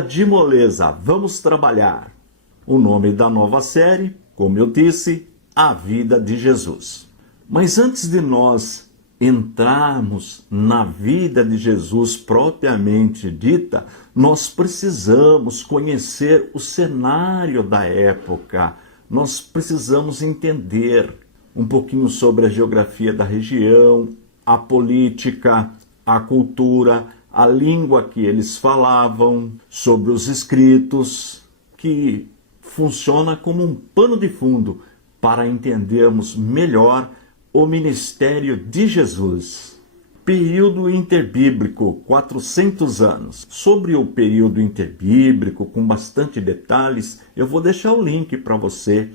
De moleza, vamos trabalhar. O nome da nova série, como eu disse, A Vida de Jesus. Mas antes de nós entrarmos na vida de Jesus propriamente dita, nós precisamos conhecer o cenário da época. Nós precisamos entender um pouquinho sobre a geografia da região, a política, a cultura, a língua que eles falavam, sobre os escritos, que funciona como um pano de fundo para entendermos melhor o ministério de Jesus. Período interbíblico, 400 anos. Sobre o período interbíblico, com bastante detalhes, eu vou deixar o link para você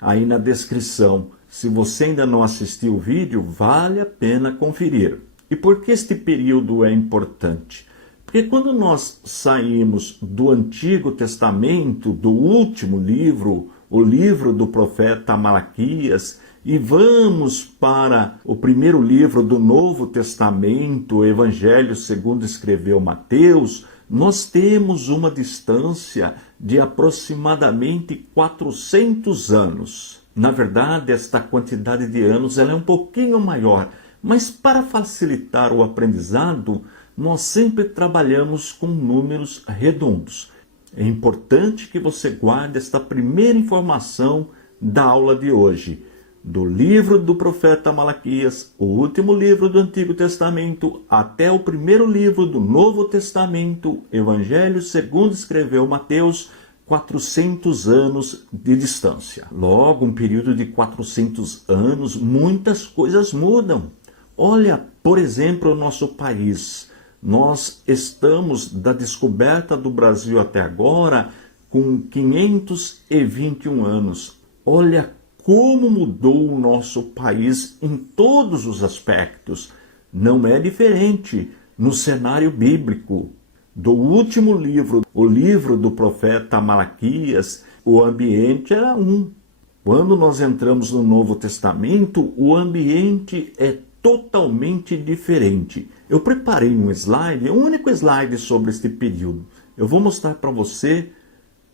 aí na descrição. Se você ainda não assistiu o vídeo, vale a pena conferir. E por que este período é importante? Porque quando nós saímos do Antigo Testamento, do último livro, o livro do profeta Malaquias, e vamos para o primeiro livro do Novo Testamento, o Evangelho segundo escreveu Mateus, nós temos uma distância de aproximadamente 400 anos. Na verdade, esta quantidade de anos ela é um pouquinho maior, mas para facilitar o aprendizado, nós sempre trabalhamos com números redondos. É importante que você guarde esta primeira informação da aula de hoje. Do livro do profeta Malaquias, o último livro do Antigo Testamento, até o primeiro livro do Novo Testamento, Evangelho segundo escreveu Mateus, 400 anos de distância. Logo, um período de 400 anos, muitas coisas mudam. Olha, por exemplo, o nosso país. Nós estamos, da descoberta do Brasil até agora, com 521 anos. Olha como mudou o nosso país em todos os aspectos. Não é diferente no cenário bíblico. Do último livro, o livro do profeta Malaquias, o ambiente era um. Quando nós entramos no Novo Testamento, o ambiente é totalmente diferente. Eu preparei um slide, um único slide sobre este período. Eu vou mostrar para você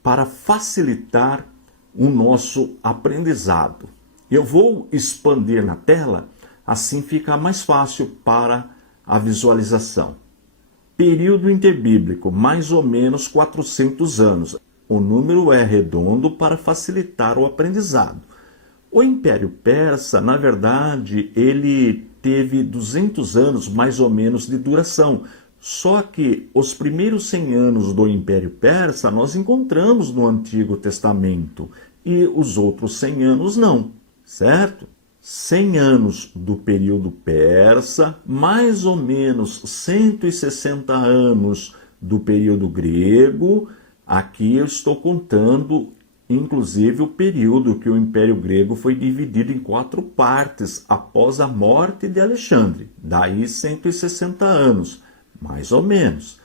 para facilitar o nosso aprendizado. Eu vou expandir na tela, assim fica mais fácil para a visualização. Período interbíblico, mais ou menos 400 anos. O número é redondo para facilitar o aprendizado. O Império Persa, na verdade, ele teve 200 anos mais ou menos de duração. Só que os primeiros 100 anos do Império Persa nós encontramos no Antigo Testamento e os outros 100 anos não, certo? 100 anos do período persa, mais ou menos 160 anos do período grego. Aqui eu estou contando inclusive o período que o Império Grego foi dividido em 4 partes após a morte de Alexandre. Daí 160 anos, mais ou menos.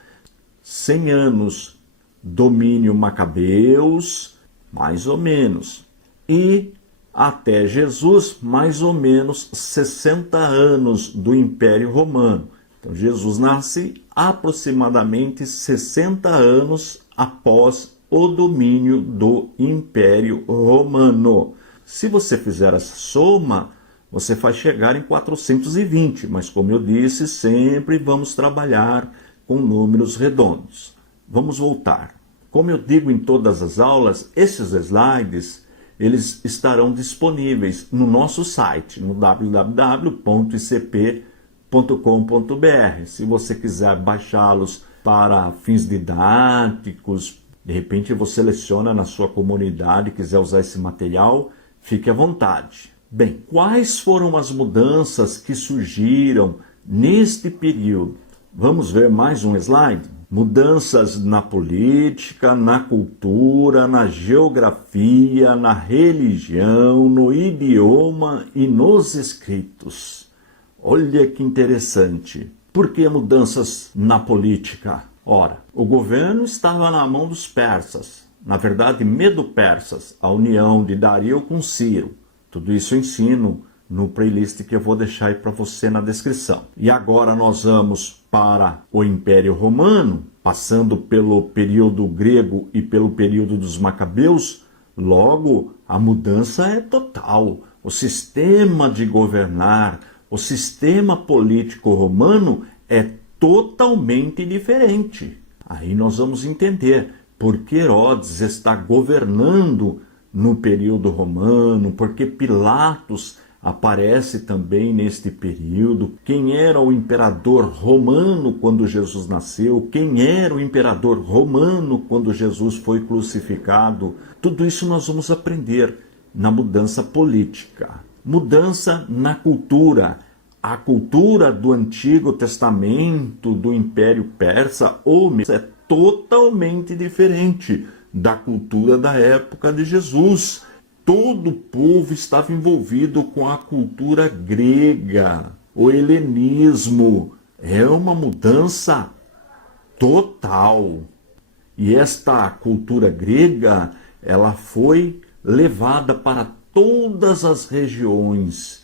100 anos domínio Macabeus, mais ou menos. E até Jesus, mais ou menos 60 anos do Império Romano. Então Jesus nasce aproximadamente 60 anos após o domínio do Império Romano. Se você fizer essa soma, você vai chegar em 420, mas como eu disse, sempre vamos trabalhar com números redondos. Vamos voltar. Como eu digo em todas as aulas, esses slides, eles estarão disponíveis no nosso site, no www.icp.com.br. Se você quiser baixá-los para fins didáticos, de repente você seleciona na sua comunidade, quiser usar esse material, fique à vontade. Bem, quais foram as mudanças que surgiram neste período? Vamos ver mais um slide? Mudanças na política, na cultura, na geografia, na religião, no idioma e nos escritos. Olha que interessante. Por que mudanças na política? Ora, o governo estava na mão dos persas, na verdade medo-persas, a união de Dario com Ciro. Tudo isso eu ensino no playlist que eu vou deixar aí para você na descrição. E agora nós vamos para o Império Romano, passando pelo período grego e pelo período dos Macabeus, logo a mudança é total. O sistema de governar, o sistema político romano é totalmente diferente. Aí nós vamos entender por que Herodes está governando no período romano, porque Pilatos aparece também neste período, quem era o imperador romano quando Jesus nasceu, quem era o imperador romano quando Jesus foi crucificado. Tudo isso nós vamos aprender na mudança política. Mudança na cultura. A cultura do Antigo Testamento, do Império Persa, é totalmente diferente da cultura da época de Jesus. Todo o povo estava envolvido com a cultura grega, o helenismo. É uma mudança total. E esta cultura grega, ela foi levada para todas as regiões.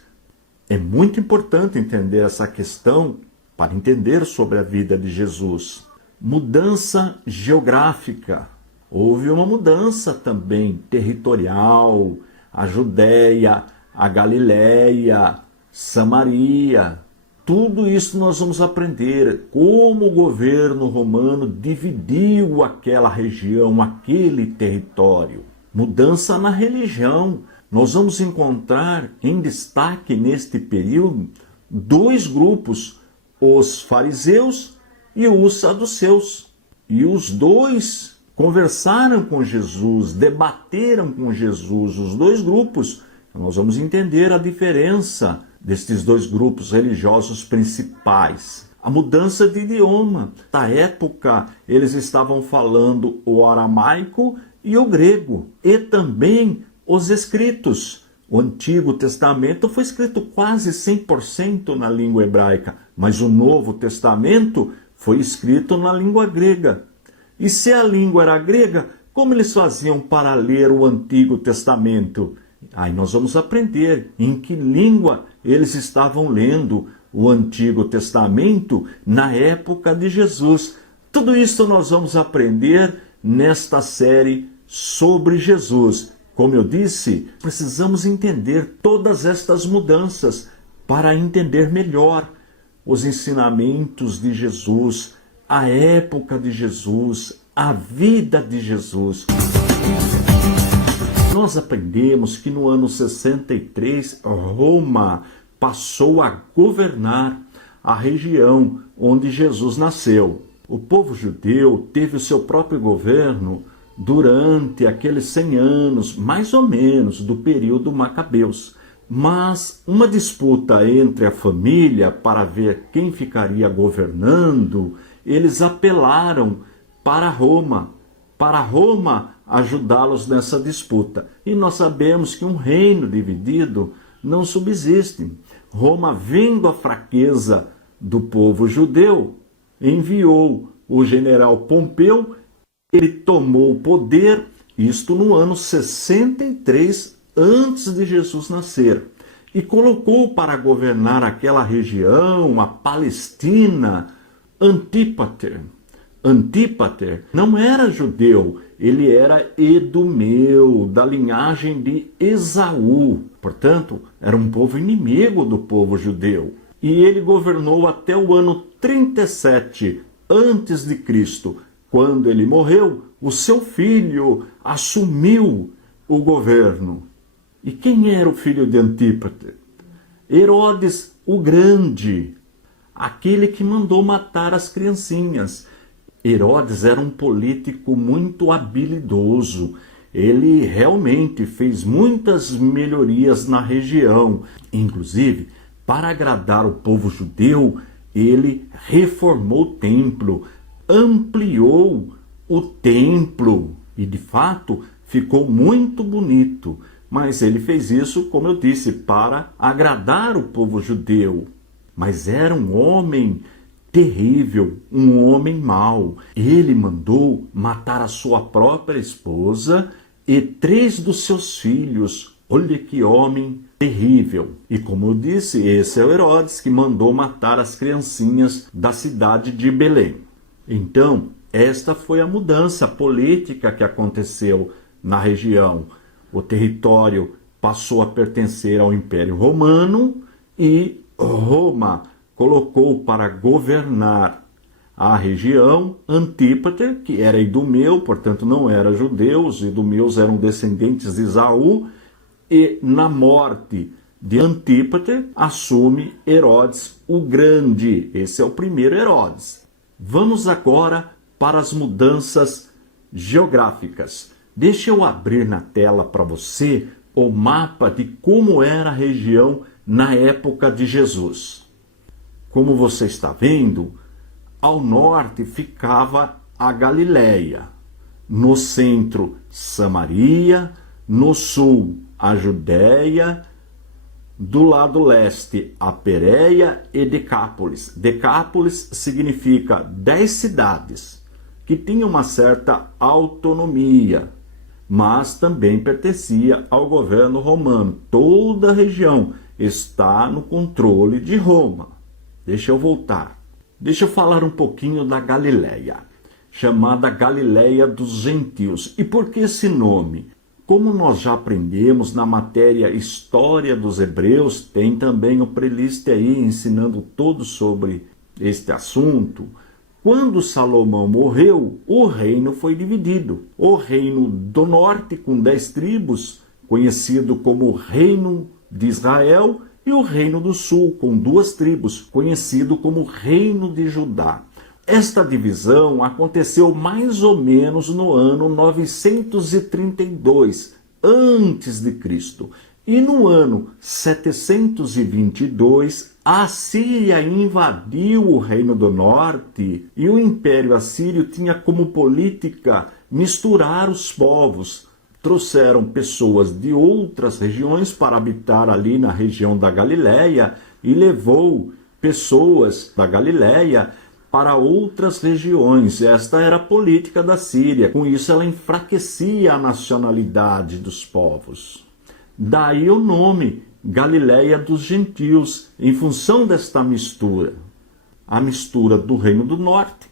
É muito importante entender essa questão para entender sobre a vida de Jesus. Mudança geográfica. Houve uma mudança também territorial, a Judéia, a Galiléia, Samaria. Tudo isso nós vamos aprender como o governo romano dividiu aquela região, aquele território. Mudança na religião. Nós vamos encontrar em destaque neste período dois grupos, os fariseus e os saduceus. E os dois conversaram com Jesus, debateram com Jesus, os dois grupos. Nós vamos entender a diferença destes dois grupos religiosos principais. A mudança de idioma. Na época, eles estavam falando o aramaico e o grego, e também os escritos. O Antigo Testamento foi escrito quase 100% na língua hebraica, mas o Novo Testamento foi escrito na língua grega. E se a língua era grega, como eles faziam para ler o Antigo Testamento? Aí nós vamos aprender em que língua eles estavam lendo o Antigo Testamento na época de Jesus. Tudo isso nós vamos aprender nesta série sobre Jesus. Como eu disse, precisamos entender todas estas mudanças para entender melhor os ensinamentos de Jesus, a época de Jesus, a vida de Jesus. Nós aprendemos que no ano 63, Roma passou a governar a região onde Jesus nasceu. O povo judeu teve o seu próprio governo durante aqueles 100 anos, mais ou menos, do período Macabeus. Mas uma disputa entre a família para ver quem ficaria governando, eles apelaram para Roma ajudá-los nessa disputa. E nós sabemos que um reino dividido não subsiste. Roma, vendo a fraqueza do povo judeu, enviou o general Pompeu. Ele tomou o poder, isto no ano 63 antes de Jesus nascer, e colocou para governar aquela região, a Palestina, Antípater. Antípater não era judeu, ele era edumeu, da linhagem de Esaú. Portanto, era um povo inimigo do povo judeu. E ele governou até o ano 37 antes de Cristo. Quando ele morreu, o seu filho assumiu o governo. E quem era o filho de Antípater? Herodes o Grande, aquele que mandou matar as criancinhas. Herodes era um político muito habilidoso. Ele realmente fez muitas melhorias na região. Inclusive, para agradar o povo judeu, ele reformou o templo, ampliou o templo e, de fato, ficou muito bonito. Mas ele fez isso, como eu disse, para agradar o povo judeu. Mas era um homem terrível, um homem mau. Ele mandou matar a sua própria esposa e 3 dos seus filhos. Olha que homem terrível. E como eu disse, esse é o Herodes que mandou matar as criancinhas da cidade de Belém. Então, Esta foi a mudança política que aconteceu na região. O território passou a pertencer ao Império Romano e Roma colocou para governar a região Antípater, que era idumeu, portanto não era judeu, os idumeus eram descendentes de Esaú, e na morte de Antípater assume Herodes o Grande. Esse é o primeiro Herodes. Vamos agora para as mudanças geográficas. Deixa eu abrir na tela para você o mapa de como era a região na época de Jesus. Como você está vendo, ao norte ficava a Galileia, no centro Samaria, no sul a Judéia, do lado leste a Pérea e Decápolis. Decápolis significa 10 cidades, que tinham uma certa autonomia, mas também pertencia ao governo romano. Toda a região está no controle de Roma. Deixa eu voltar. Deixa eu falar um pouquinho da Galileia, chamada Galileia dos Gentios. E por que esse nome? Como nós já aprendemos na matéria História dos Hebreus, tem também o playlist aí ensinando tudo sobre este assunto. Quando Salomão morreu, o reino foi dividido. O reino do norte, com 10 tribos, conhecido como Reino de Israel, e o reino do sul, com 2 tribos, conhecido como Reino de Judá. Esta divisão aconteceu mais ou menos no ano 932 a.C. E no ano 722, a Síria invadiu o Reino do Norte e o Império Assírio tinha como política misturar os povos. Trouxeram pessoas de outras regiões para habitar ali na região da Galileia e levou pessoas da Galileia para outras regiões. Esta era a política da Síria. Com isso, ela enfraquecia a nacionalidade dos povos. Daí o nome Galileia dos Gentios, em função desta mistura. A mistura do Reino do Norte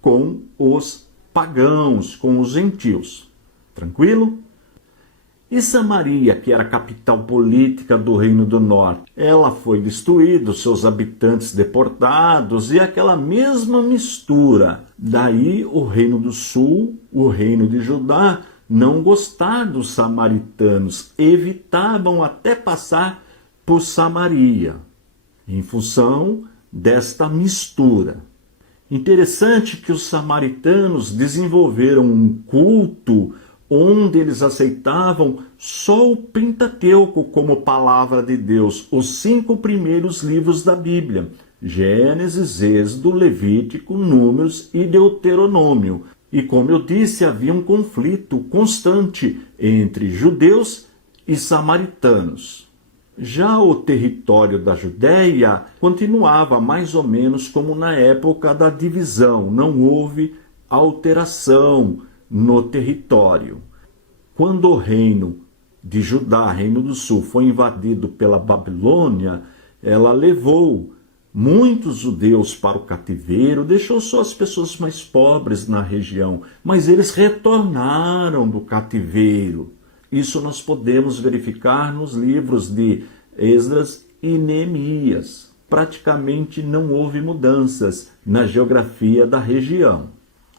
com os pagãos, com os gentios. Tranquilo? E Samaria, que era a capital política do Reino do Norte, ela foi destruída, seus habitantes deportados e aquela mesma mistura. Daí o Reino do Sul, o Reino de Judá, não gostar dos samaritanos, evitavam até passar por Samaria, em função desta mistura. Interessante que os samaritanos desenvolveram um culto onde eles aceitavam só o Pentateuco como palavra de Deus, os 5 primeiros livros da Bíblia, Gênesis, Êxodo, Levítico, Números e Deuteronômio. E como eu disse, havia um conflito constante entre judeus e samaritanos. Já o território da Judéia continuava mais ou menos como na época da divisão, não houve alteração no território. Quando o reino de Judá, Reino do Sul, foi invadido pela Babilônia, ela levou muitos judeus para o cativeiro, deixou só as pessoas mais pobres na região, mas eles retornaram do cativeiro. Isso nós podemos verificar nos livros de Esdras e Neemias. Praticamente não houve mudanças na geografia da região.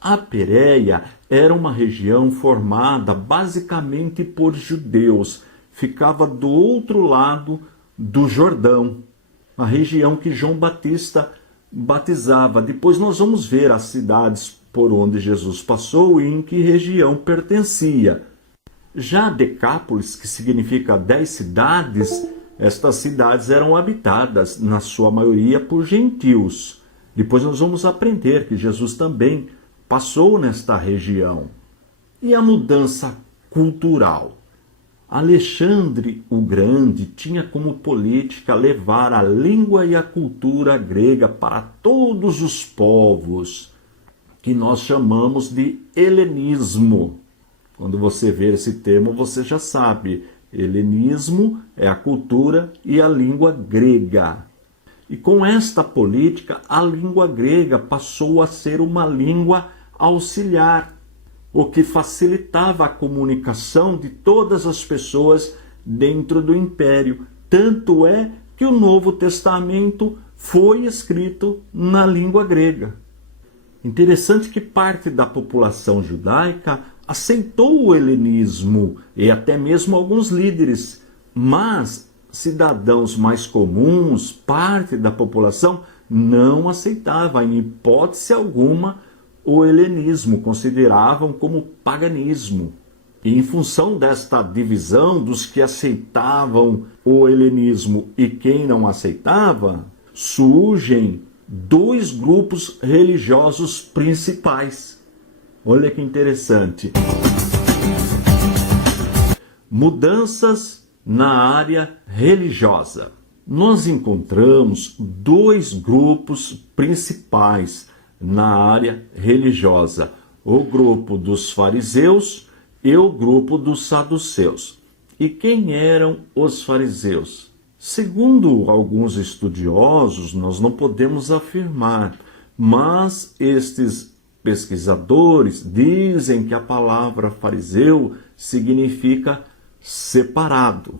A Pérea era uma região formada basicamente por judeus. Ficava do outro lado do Jordão, a região que João Batista batizava. Depois nós vamos ver as cidades por onde Jesus passou e em que região pertencia. Já Decápolis, que significa 10 cidades, estas cidades eram habitadas, na sua maioria, por gentios. Depois nós vamos aprender que Jesus também passou nesta região. E a mudança cultural? Alexandre o Grande tinha como política levar a língua e a cultura grega para todos os povos, que nós chamamos de helenismo. Quando você vê esse termo, você já sabe. Helenismo é a cultura e a língua grega. E com esta política, a língua grega passou a ser uma língua auxiliar, o que facilitava a comunicação de todas as pessoas dentro do império. Tanto é que o Novo Testamento foi escrito na língua grega. Interessante que parte da população judaica aceitou o helenismo e até mesmo alguns líderes, mas cidadãos mais comuns, parte da população, não aceitava em hipótese alguma o helenismo, consideravam como paganismo. E em função desta divisão dos que aceitavam o helenismo e quem não aceitava, surgem dois grupos religiosos principais. Olha que interessante. Mudanças na área religiosa. Nós encontramos dois grupos principais na área religiosa: o grupo dos fariseus e o grupo dos saduceus. E quem eram os fariseus? Segundo alguns estudiosos, nós não podemos afirmar, mas estes pesquisadores dizem que a palavra fariseu significa separado.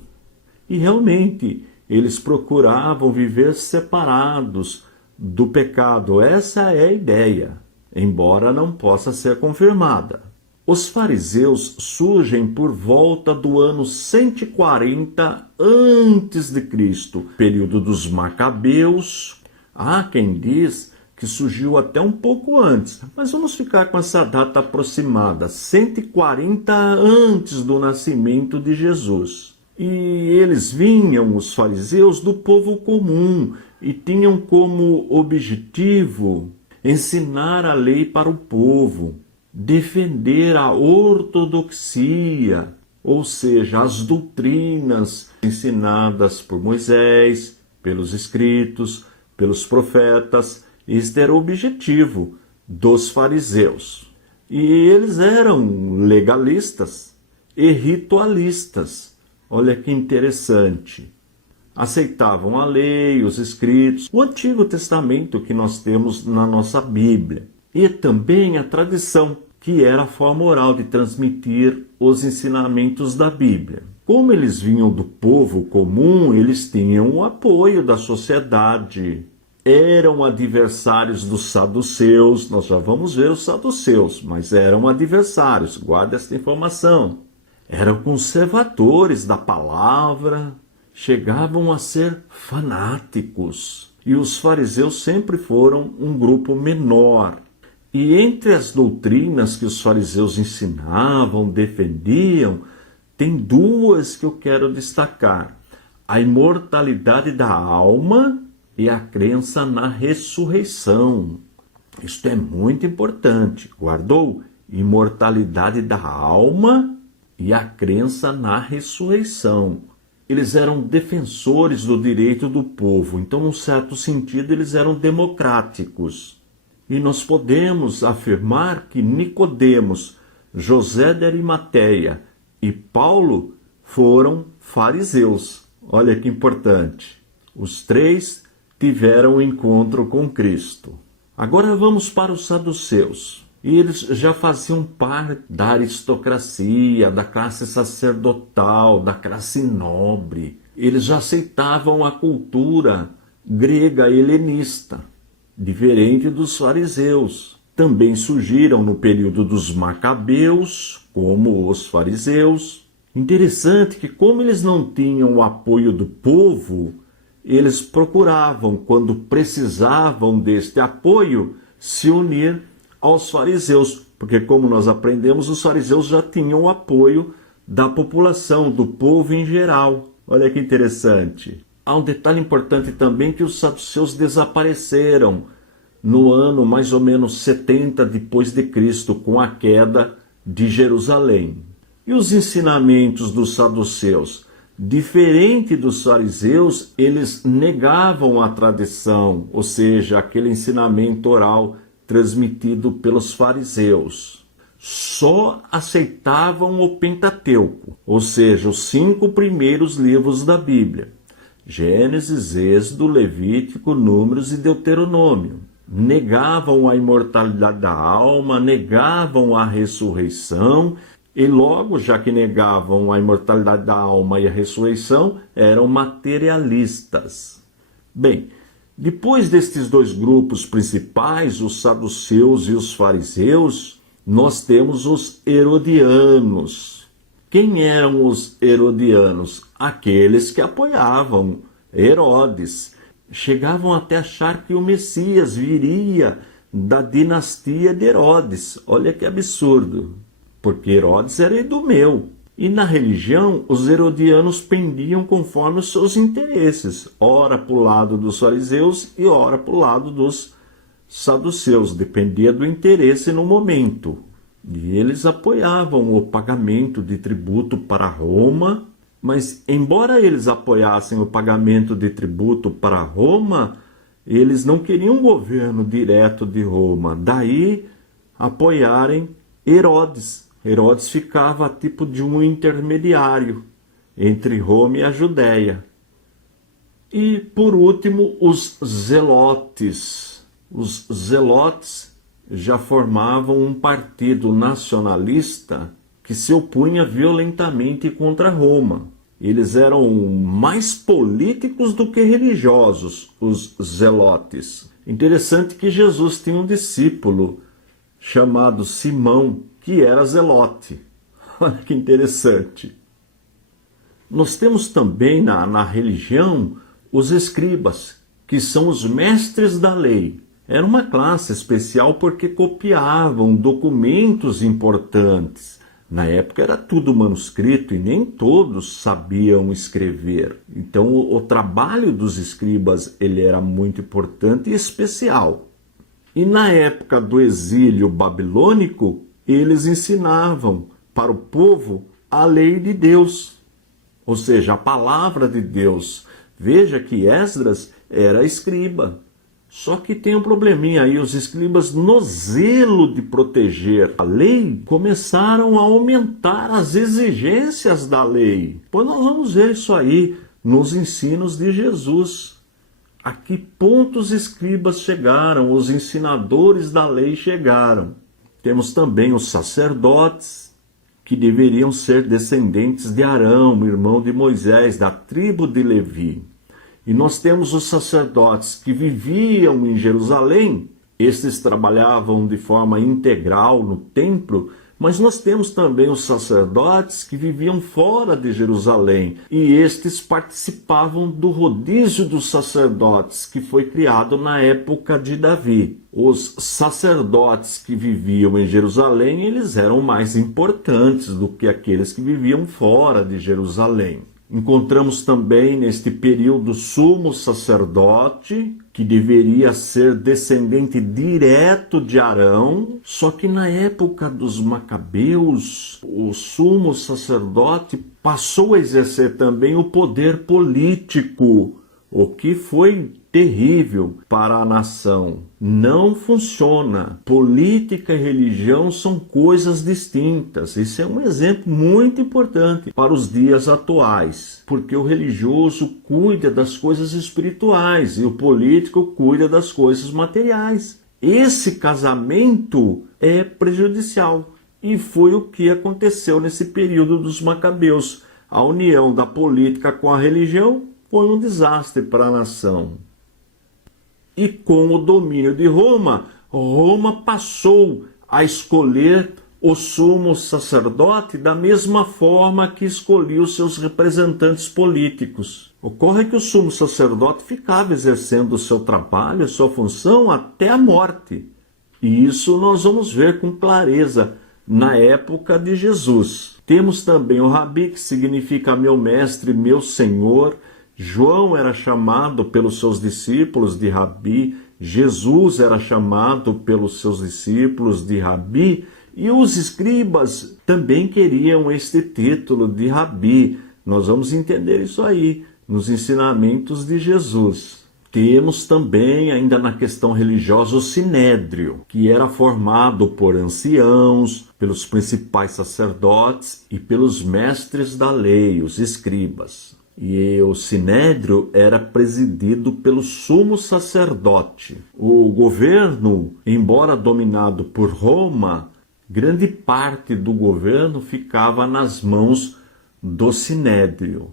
E realmente, eles procuravam viver separados do pecado. Essa é a ideia, embora não possa ser confirmada. Os fariseus surgem por volta do ano 140 a.C., período dos Macabeus. Há quem diz que surgiu até um pouco antes, mas vamos ficar com essa data aproximada, 140 antes do nascimento de Jesus. E eles vinham, os fariseus, do povo comum e tinham como objetivo ensinar a lei para o povo, defender a ortodoxia, ou seja, as doutrinas ensinadas por Moisés, pelos escritos, pelos profetas. Este era o objetivo dos fariseus. E eles eram legalistas e ritualistas. Olha que interessante. Aceitavam a lei, os escritos, o Antigo Testamento que nós temos na nossa Bíblia. E também a tradição, que era a forma oral de transmitir os ensinamentos da Bíblia. Como eles vinham do povo comum, eles tinham o apoio da sociedade. Eram adversários dos saduceus, nós já vamos ver os saduceus, mas eram adversários, guarda esta informação. Eram conservadores da palavra, chegavam a ser fanáticos. E os fariseus sempre foram um grupo menor. E entre as doutrinas que os fariseus ensinavam, defendiam, tem duas que eu quero destacar: a imortalidade da alma e a crença na ressurreição. Isto é muito importante. Guardou? Imortalidade da alma e a crença na ressurreição. Eles eram defensores do direito do povo, então, num certo sentido, eles eram democráticos. E nós podemos afirmar que Nicodemos, José de Arimateia e Paulo foram fariseus. Olha que importante. Os três tiveram um encontro com Cristo. Agora vamos para os saduceus. E eles já faziam parte da aristocracia, da classe sacerdotal, da classe nobre. Eles já aceitavam a cultura grega helenista, diferente dos fariseus. Também surgiram no período dos Macabeus, como os fariseus. Interessante que, como eles não tinham o apoio do povo, eles procuravam, quando precisavam deste apoio, se unir aos fariseus, porque, como nós aprendemos, os fariseus já tinham o apoio da população, do povo em geral. Olha que interessante. Há um detalhe importante também, que os saduceus desapareceram no ano mais ou menos 70 depois de Cristo, com a queda de Jerusalém. E os ensinamentos dos saduceus? Diferente dos fariseus, eles negavam a tradição, ou seja, aquele ensinamento oral transmitido pelos fariseus. Só aceitavam o Pentateuco, ou seja, os 5 primeiros livros da Bíblia: Gênesis, Êxodo, Levítico, Números e Deuteronômio. negavam a imortalidade da alma, negavam a ressurreição, e logo, já que negavam a imortalidade da alma e a ressurreição, eram materialistas. Bem, depois destes dois grupos principais, os saduceus e os fariseus, nós temos os herodianos. Quem eram os herodianos? Aqueles que apoiavam Herodes. Chegavam até a achar que o Messias viria da dinastia de Herodes. Olha que absurdo, porque Herodes era idumeu. E na religião, os herodianos pendiam conforme os seus interesses, ora para o lado dos fariseus e ora para o lado dos saduceus, dependia do interesse no momento. E eles apoiavam o pagamento de tributo para Roma, mas embora eles apoiassem o pagamento de tributo para Roma, eles não queriam um governo direto de Roma, daí apoiarem Herodes. Herodes ficava tipo de um intermediário entre Roma e a Judéia. E, por último, os zelotes. Os zelotes já formavam um partido nacionalista que se opunha violentamente contra Roma. Eles eram mais políticos do que religiosos, os zelotes. Interessante que Jesus tinha um discípulo chamado Simão, que era zelote. Olha que interessante. Nós temos também na religião os escribas, que são os mestres da lei. Era uma classe especial porque copiavam documentos importantes. Na época era tudo manuscrito e nem todos sabiam escrever. Então o trabalho dos escribas ele era muito importante e especial. E na época do exílio babilônico, eles ensinavam para o povo a lei de Deus, ou seja, a palavra de Deus. Veja que Esdras era escriba. Só que tem um probleminha aí, os escribas, no zelo de proteger a lei, começaram a aumentar as exigências da lei. Pois nós vamos ver isso aí nos ensinos de Jesus. A que ponto os escribas chegaram, os ensinadores da lei chegaram. Temos também os sacerdotes, que deveriam ser descendentes de Arão, irmão de Moisés, da tribo de Levi. E nós temos os sacerdotes que viviam em Jerusalém, estes trabalhavam de forma integral no templo, mas nós temos também os sacerdotes que viviam fora de Jerusalém, e estes participavam do rodízio dos sacerdotes, que foi criado na época de Davi. Os sacerdotes que viviam em Jerusalém, eles eram mais importantes do que aqueles que viviam fora de Jerusalém. Encontramos também neste período o sumo sacerdote, que deveria ser descendente direto de Arão, só que na época dos Macabeus, o sumo sacerdote passou a exercer também o poder político, o que foi terrível para a nação. Não funciona. Política e religião são coisas distintas. Esse é um exemplo muito importante para os dias atuais, porque o religioso cuida das coisas espirituais e o político cuida das coisas materiais. Esse casamento é prejudicial e foi o que aconteceu nesse período dos Macabeus. A união da política com a religião foi um desastre para a nação. E com o domínio de Roma, Roma passou a escolher o sumo sacerdote da mesma forma que escolhia os seus representantes políticos. Ocorre que o sumo sacerdote ficava exercendo o seu trabalho, a sua função até a morte. E isso nós vamos ver com clareza na época de Jesus. Temos também o Rabi, que significa meu mestre, meu senhor. João era chamado pelos seus discípulos de Rabi, Jesus era chamado pelos seus discípulos de Rabi, e os escribas também queriam este título de Rabi. Nós vamos entender isso aí nos ensinamentos de Jesus. Temos também, ainda na questão religiosa, o Sinédrio, que era formado por anciãos, pelos principais sacerdotes e pelos mestres da lei, os escribas. E o sinédrio era presidido pelo sumo sacerdote. O governo, embora dominado por Roma, grande parte do governo ficava nas mãos do sinédrio.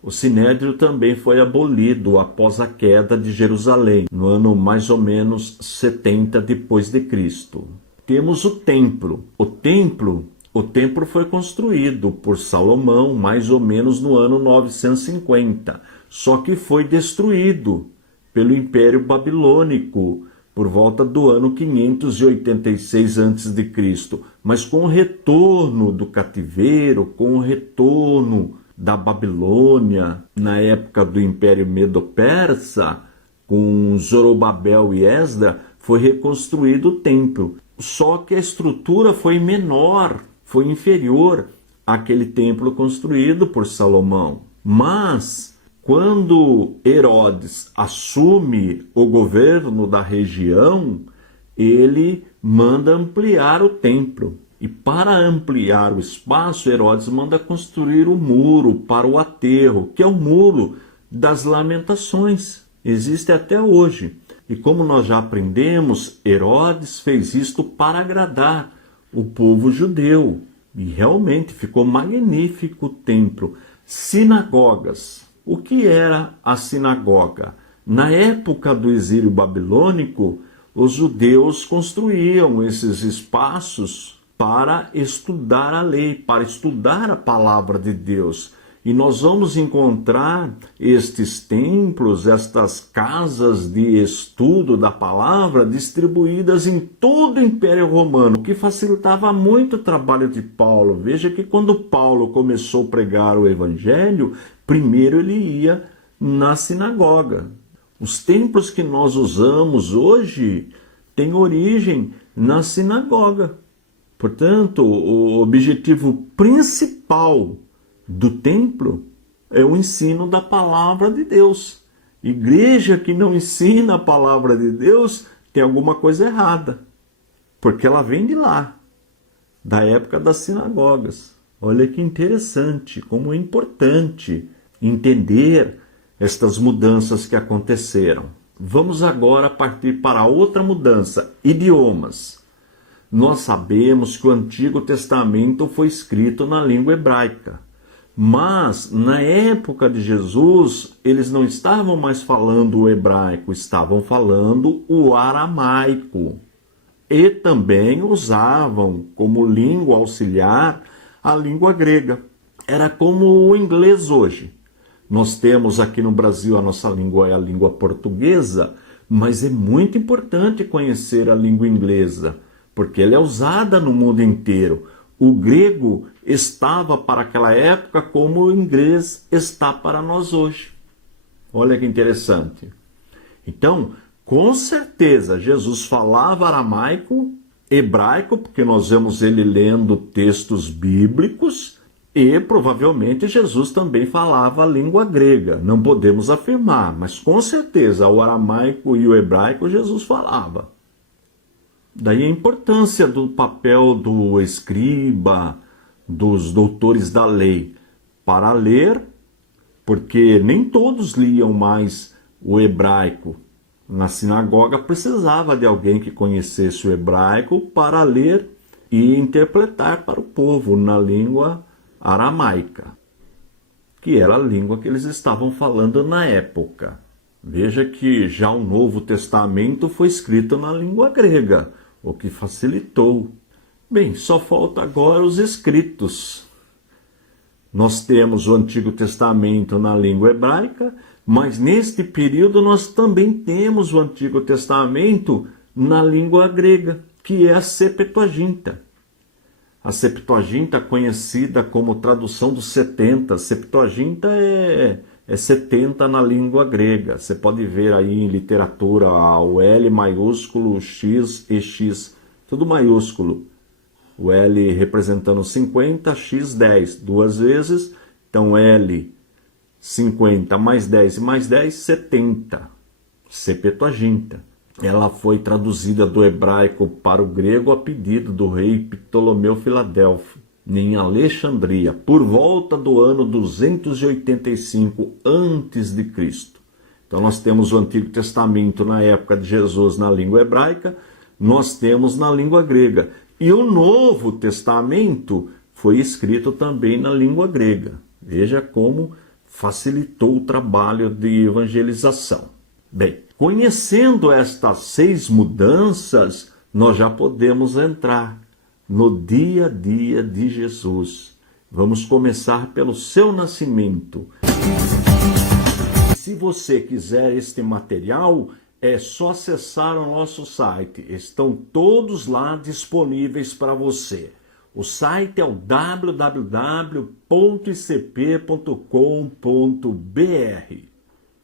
O sinédrio também foi abolido após a queda de Jerusalém, no ano mais ou menos 70 depois de Cristo. Temos o templo. O templo foi construído por Salomão mais ou menos no ano 950, só que foi destruído pelo Império Babilônico por volta do ano 586 a.C. Mas com o retorno do cativeiro, com o retorno da Babilônia, na época do Império Medo-Persa, com Zorobabel e Esdra, foi reconstruído o templo. Só que a estrutura foi menor, foi inferior àquele templo construído por Salomão. Mas, quando Herodes assume o governo da região, ele manda ampliar o templo. E para ampliar o espaço, Herodes manda construir o muro para o aterro, que é o muro das lamentações. Existe até hoje. E como nós já aprendemos, Herodes fez isto para agradar o povo judeu. E realmente ficou magnífico o templo. Sinagogas. O que era a sinagoga? Na época do exílio babilônico, os judeus construíam esses espaços para estudar a lei, para estudar a palavra de Deus. E nós vamos encontrar estes templos, estas casas de estudo da palavra distribuídas em todo o Império Romano, o que facilitava muito o trabalho de Paulo. Veja que quando Paulo começou a pregar o Evangelho, primeiro ele ia na sinagoga. Os templos que nós usamos hoje têm origem na sinagoga. Portanto, o objetivo principal do templo é o ensino da palavra de Deus. Igreja que não ensina a palavra de Deus tem alguma coisa errada, porque ela vem de lá, da época das sinagogas. Olha que interessante, como é importante entender estas mudanças que aconteceram. Vamos agora partir para outra mudança, idiomas. Nós sabemos que o Antigo Testamento foi escrito na língua hebraica. Mas, na época de Jesus, eles não estavam mais falando o hebraico, estavam falando o aramaico. E também usavam como língua auxiliar a língua grega. Era como o inglês hoje. Nós temos aqui no Brasil, a nossa língua é a língua portuguesa, mas é muito importante conhecer a língua inglesa, porque ela é usada no mundo inteiro. O grego estava para aquela época como o inglês está para nós hoje. Olha que interessante. Então, com certeza, Jesus falava aramaico, hebraico, porque nós vemos ele lendo textos bíblicos, e provavelmente Jesus também falava a língua grega. Não podemos afirmar, mas com certeza o aramaico e o hebraico Jesus falava. Daí a importância do papel do escriba, dos doutores da lei, para ler, porque nem todos liam mais o hebraico. Na sinagoga precisava de alguém que conhecesse o hebraico para ler e interpretar para o povo na língua aramaica, que era a língua que eles estavam falando na época. Veja que já o Novo Testamento foi escrito na língua grega, o que facilitou. Bem, só falta agora os escritos. Nós temos o Antigo Testamento na língua hebraica, mas neste período nós também temos o Antigo Testamento na língua grega, que é a Septuaginta. A Septuaginta, conhecida como tradução dos 70. Septuaginta é 70 na língua grega. Você pode ver aí em literatura o L maiúsculo, X e X, tudo maiúsculo. O L representando 50, X 10, duas vezes. Então L 50 mais 10 e mais 10, 70. Septuaginta. Ela foi traduzida do hebraico para o grego a pedido do rei Ptolomeu Filadelfo. em Alexandria, por volta do ano 285 a.C. Então nós temos o Antigo Testamento na época de Jesus na língua hebraica, nós temos na língua grega. E o Novo Testamento foi escrito também na língua grega. Veja como facilitou o trabalho de evangelização. Bem, conhecendo estas 6 mudanças, nós já podemos entrar no dia a dia de Jesus. Vamos começar pelo seu nascimento. Se você quiser este material, é só acessar o nosso site. Estão todos lá disponíveis para você. O site é o www.icp.com.br.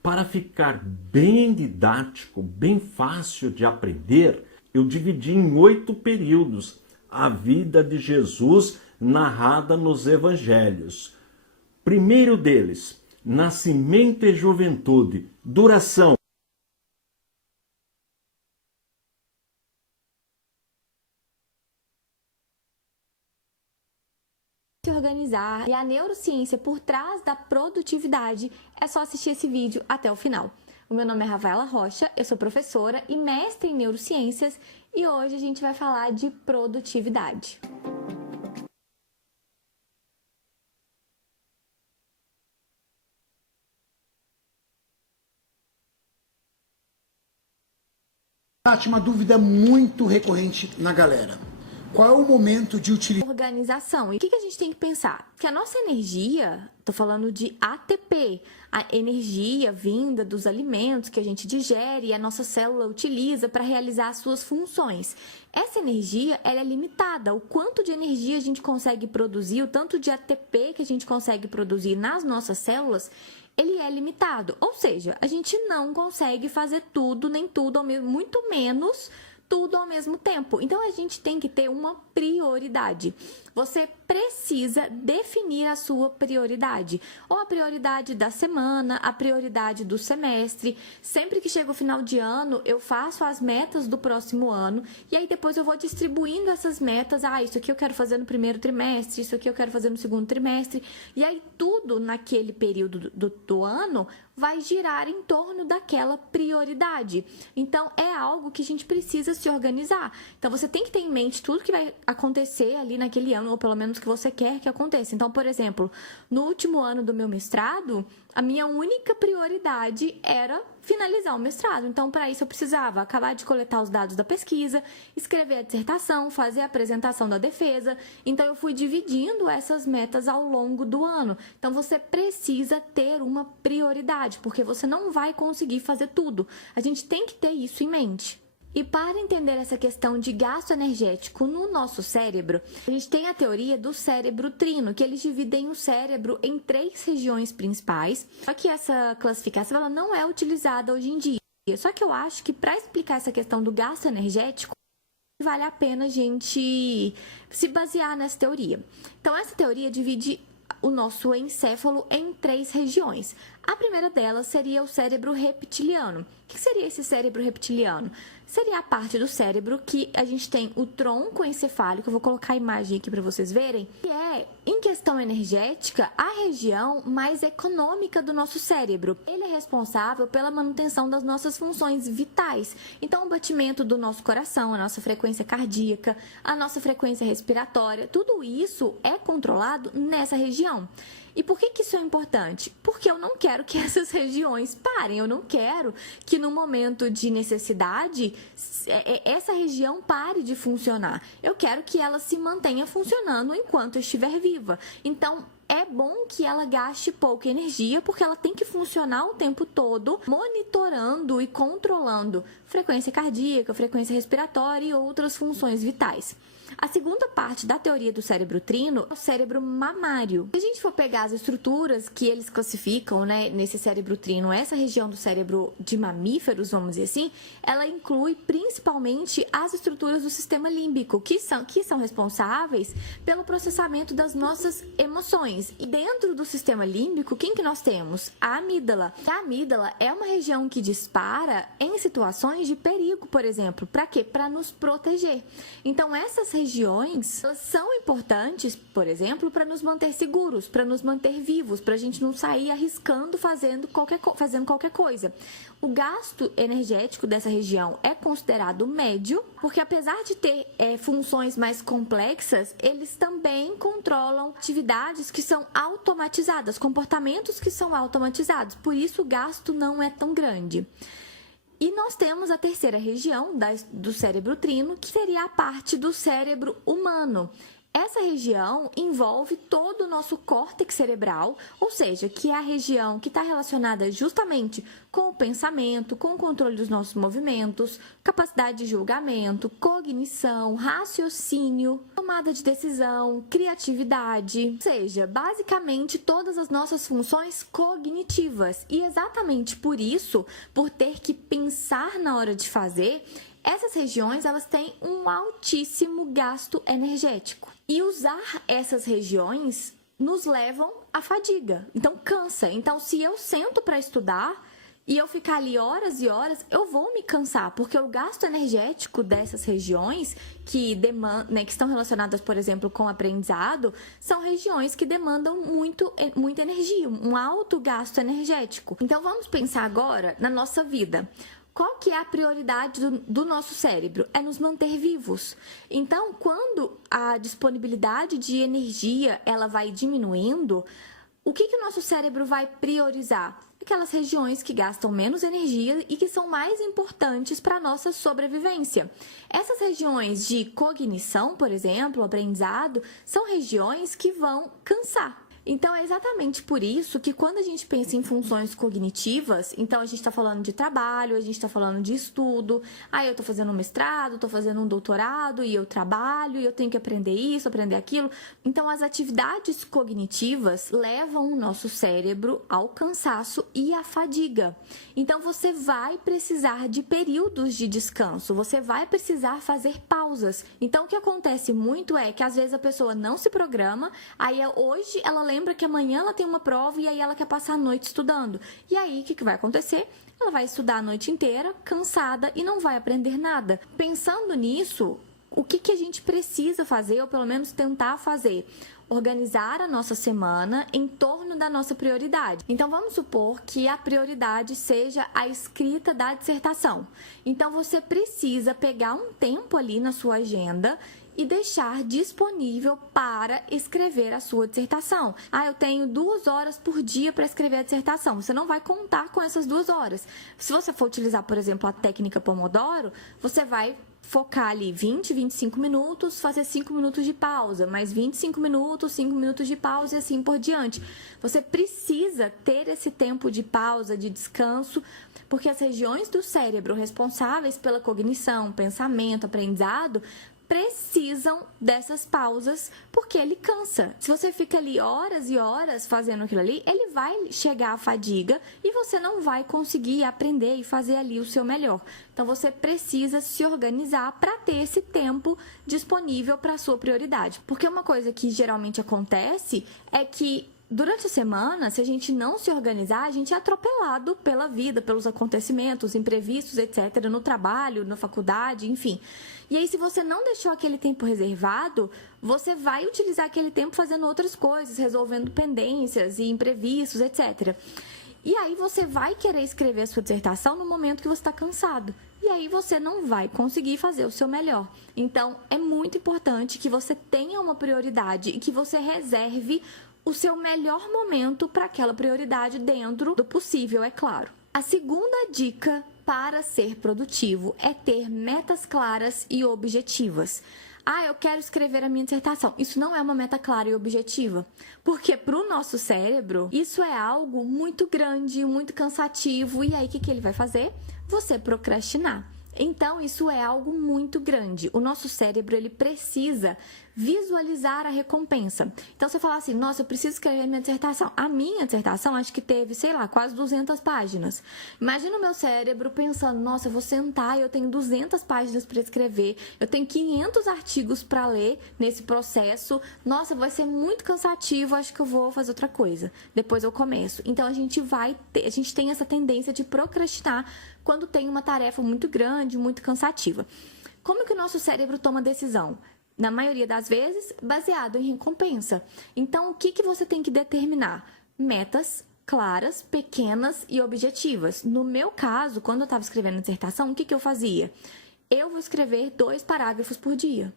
Para ficar bem didático, bem fácil de aprender, eu dividi em 8 períodos a vida de Jesus narrada nos evangelhos. Primeiro deles, nascimento e juventude, duração. Se organizar e a neurociência por trás da produtividade, é só assistir esse vídeo até o final. O meu nome é Rafaela Rocha, eu sou professora e mestre em neurociências e hoje a gente vai falar de produtividade. Tati, uma dúvida muito recorrente na galera. Qual é o momento de utilizar? Organização. E o que a gente tem que pensar? Que a nossa energia, estou falando de ATP, a energia vinda dos alimentos que a gente digere e a nossa célula utiliza para realizar as suas funções. Essa energia, ela é limitada. O quanto de energia a gente consegue produzir, o tanto de ATP que a gente consegue produzir nas nossas células, ele é limitado. Ou seja, a gente não consegue fazer tudo, nem tudo, muito menos tudo ao mesmo tempo. Então, a gente tem que ter uma prioridade. Você precisa definir a sua prioridade. Ou a prioridade da semana, a prioridade do semestre. Sempre que chega o final de ano, eu faço as metas do próximo ano. E aí, depois eu vou distribuindo essas metas. Isso aqui eu quero fazer no primeiro trimestre, isso aqui eu quero fazer no segundo trimestre. E aí, tudo naquele período do ano vai girar em torno daquela prioridade. Então, é algo que a gente precisa se organizar. Então, você tem que ter em mente tudo que vai acontecer ali naquele ano, ou pelo menos que você quer que aconteça. Então, por exemplo, no último ano do meu mestrado, a minha única prioridade era finalizar o mestrado. Então, para isso, eu precisava acabar de coletar os dados da pesquisa, escrever a dissertação, fazer a apresentação da defesa. Então, eu fui dividindo essas metas ao longo do ano. Então, você precisa ter uma prioridade, porque você não vai conseguir fazer tudo. A gente tem que ter isso em mente. E para entender essa questão de gasto energético no nosso cérebro, a gente tem a teoria do cérebro trino, que eles dividem o cérebro em 3 regiões principais. Só que essa classificação ela não é utilizada hoje em dia. Só que eu acho que para explicar essa questão do gasto energético, vale a pena a gente se basear nessa teoria. Então, essa teoria divide o nosso encéfalo em 3 regiões. A primeira delas seria o cérebro reptiliano. O que seria esse cérebro reptiliano? Seria a parte do cérebro que a gente tem o tronco encefálico, eu vou colocar a imagem aqui para vocês verem, que é, em questão energética, a região mais econômica do nosso cérebro. Ele é responsável pela manutenção das nossas funções vitais. Então, o batimento do nosso coração, a nossa frequência cardíaca, a nossa frequência respiratória, tudo isso é controlado nessa região. E por que isso é importante? Porque eu não quero que essas regiões parem, eu não quero que no momento de necessidade essa região pare de funcionar. Eu quero que ela se mantenha funcionando enquanto eu estiver viva. Então, é bom que ela gaste pouca energia, porque ela tem que funcionar o tempo todo, monitorando e controlando frequência cardíaca, frequência respiratória e outras funções vitais. A segunda parte da teoria do cérebro trino é o cérebro mamário. Se a gente for pegar as estruturas que eles classificam, nesse cérebro trino, essa região do cérebro de mamíferos, vamos dizer assim, ela inclui principalmente as estruturas do sistema límbico, que são responsáveis pelo processamento das nossas emoções. E dentro do sistema límbico, quem que nós temos? A amígdala. A amígdala é uma região que dispara em situações de perigo, por exemplo. Para quê? Para nos proteger. Então, essas regiões regiões, elas são importantes, por exemplo, para nos manter seguros, para nos manter vivos, para a gente não sair arriscando fazendo qualquer coisa. O gasto energético dessa região é considerado médio, porque apesar de ter funções mais complexas, eles também controlam atividades que são automatizadas, comportamentos que são automatizados. Por isso, o gasto não é tão grande. E nós temos a terceira região do cérebro trino, que seria a parte do cérebro humano. Essa região envolve todo o nosso córtex cerebral, ou seja, que é a região que está relacionada justamente com o pensamento, com o controle dos nossos movimentos, capacidade de julgamento, cognição, raciocínio, tomada de decisão, criatividade, ou seja, basicamente todas as nossas funções cognitivas. E exatamente por isso, por ter que pensar na hora de fazer, essas regiões elas têm um altíssimo gasto energético. E usar essas regiões nos levam à fadiga. Então, cansa. Então, se eu sento para estudar e eu ficar ali horas e horas, eu vou me cansar, porque o gasto energético dessas regiões que estão relacionadas, por exemplo, com o aprendizado, são regiões que demandam muita energia, um alto gasto energético. Então, vamos pensar agora na nossa vida. Qual que é a prioridade do nosso cérebro? É nos manter vivos. Então, quando a disponibilidade de energia ela vai diminuindo, o que o nosso cérebro vai priorizar? Aquelas regiões que gastam menos energia e que são mais importantes para a nossa sobrevivência. Essas regiões de cognição, por exemplo, aprendizado, são regiões que vão cansar. Então, é exatamente por isso que quando a gente pensa em funções cognitivas, então a gente está falando de trabalho, a gente está falando de estudo, eu estou fazendo um mestrado, estou fazendo um doutorado e eu trabalho e eu tenho que aprender isso, aprender aquilo. Então, as atividades cognitivas levam o nosso cérebro ao cansaço e à fadiga. Então, você vai precisar de períodos de descanso, você vai precisar fazer pausas. Então, o que acontece muito é que às vezes a pessoa não se programa, aí hoje ela lembra que amanhã ela tem uma prova e aí ela quer passar a noite estudando. E aí, o que vai acontecer? Ela vai estudar a noite inteira, cansada, e não vai aprender nada. Pensando nisso, o que a gente precisa fazer, ou pelo menos tentar fazer? Organizar a nossa semana em torno da nossa prioridade. Então, vamos supor que a prioridade seja a escrita da dissertação. Então, você precisa pegar um tempo ali na sua agenda e deixar disponível para escrever a sua dissertação. Eu tenho 2 horas por dia para escrever a dissertação. Você não vai contar com essas 2 horas. Se você for utilizar, por exemplo, a técnica Pomodoro, você vai focar ali 20, 25 minutos, fazer 5 minutos de pausa, mais 25 minutos, 5 minutos de pausa e assim por diante. Você precisa ter esse tempo de pausa, de descanso, porque as regiões do cérebro responsáveis pela cognição, pensamento, aprendizado, precisam dessas pausas, porque ele cansa. Se você fica ali horas e horas fazendo aquilo ali, ele vai chegar à fadiga e você não vai conseguir aprender e fazer ali o seu melhor. Então, você precisa se organizar para ter esse tempo disponível para a sua prioridade. Porque uma coisa que geralmente acontece é que durante a semana, se a gente não se organizar, a gente é atropelado pela vida, pelos acontecimentos, imprevistos, etc., no trabalho, na faculdade, enfim. E aí, se você não deixou aquele tempo reservado, você vai utilizar aquele tempo fazendo outras coisas, resolvendo pendências e imprevistos, etc. E aí, você vai querer escrever a sua dissertação no momento que você está cansado. E aí, você não vai conseguir fazer o seu melhor. Então, é muito importante que você tenha uma prioridade e que você reserve o seu melhor momento para aquela prioridade dentro do possível, é claro. A segunda dica para ser produtivo é ter metas claras e objetivas. Eu quero escrever a minha dissertação. Isso não é uma meta clara e objetiva, porque para o nosso cérebro, isso é algo muito grande, muito cansativo, e aí o que ele vai fazer? Você procrastinar. Então, isso é algo muito grande. O nosso cérebro, ele precisa visualizar a recompensa. Então, você fala assim, nossa, eu preciso escrever minha dissertação. A minha dissertação, acho que teve, quase 200 páginas. Imagina o meu cérebro pensando, nossa, eu vou sentar e eu tenho 200 páginas para escrever, eu tenho 500 artigos para ler nesse processo. Nossa, vai ser muito cansativo, acho que eu vou fazer outra coisa. Depois eu começo. Então, a gente tem essa tendência de procrastinar quando tem uma tarefa muito grande, muito cansativa. Como que o nosso cérebro toma decisão? na maioria das vezes, baseado em recompensa. Então, o que você tem que determinar? Metas claras, pequenas e objetivas. No meu caso, quando eu estava escrevendo a dissertação, o que eu fazia? Eu vou escrever 2 parágrafos por dia.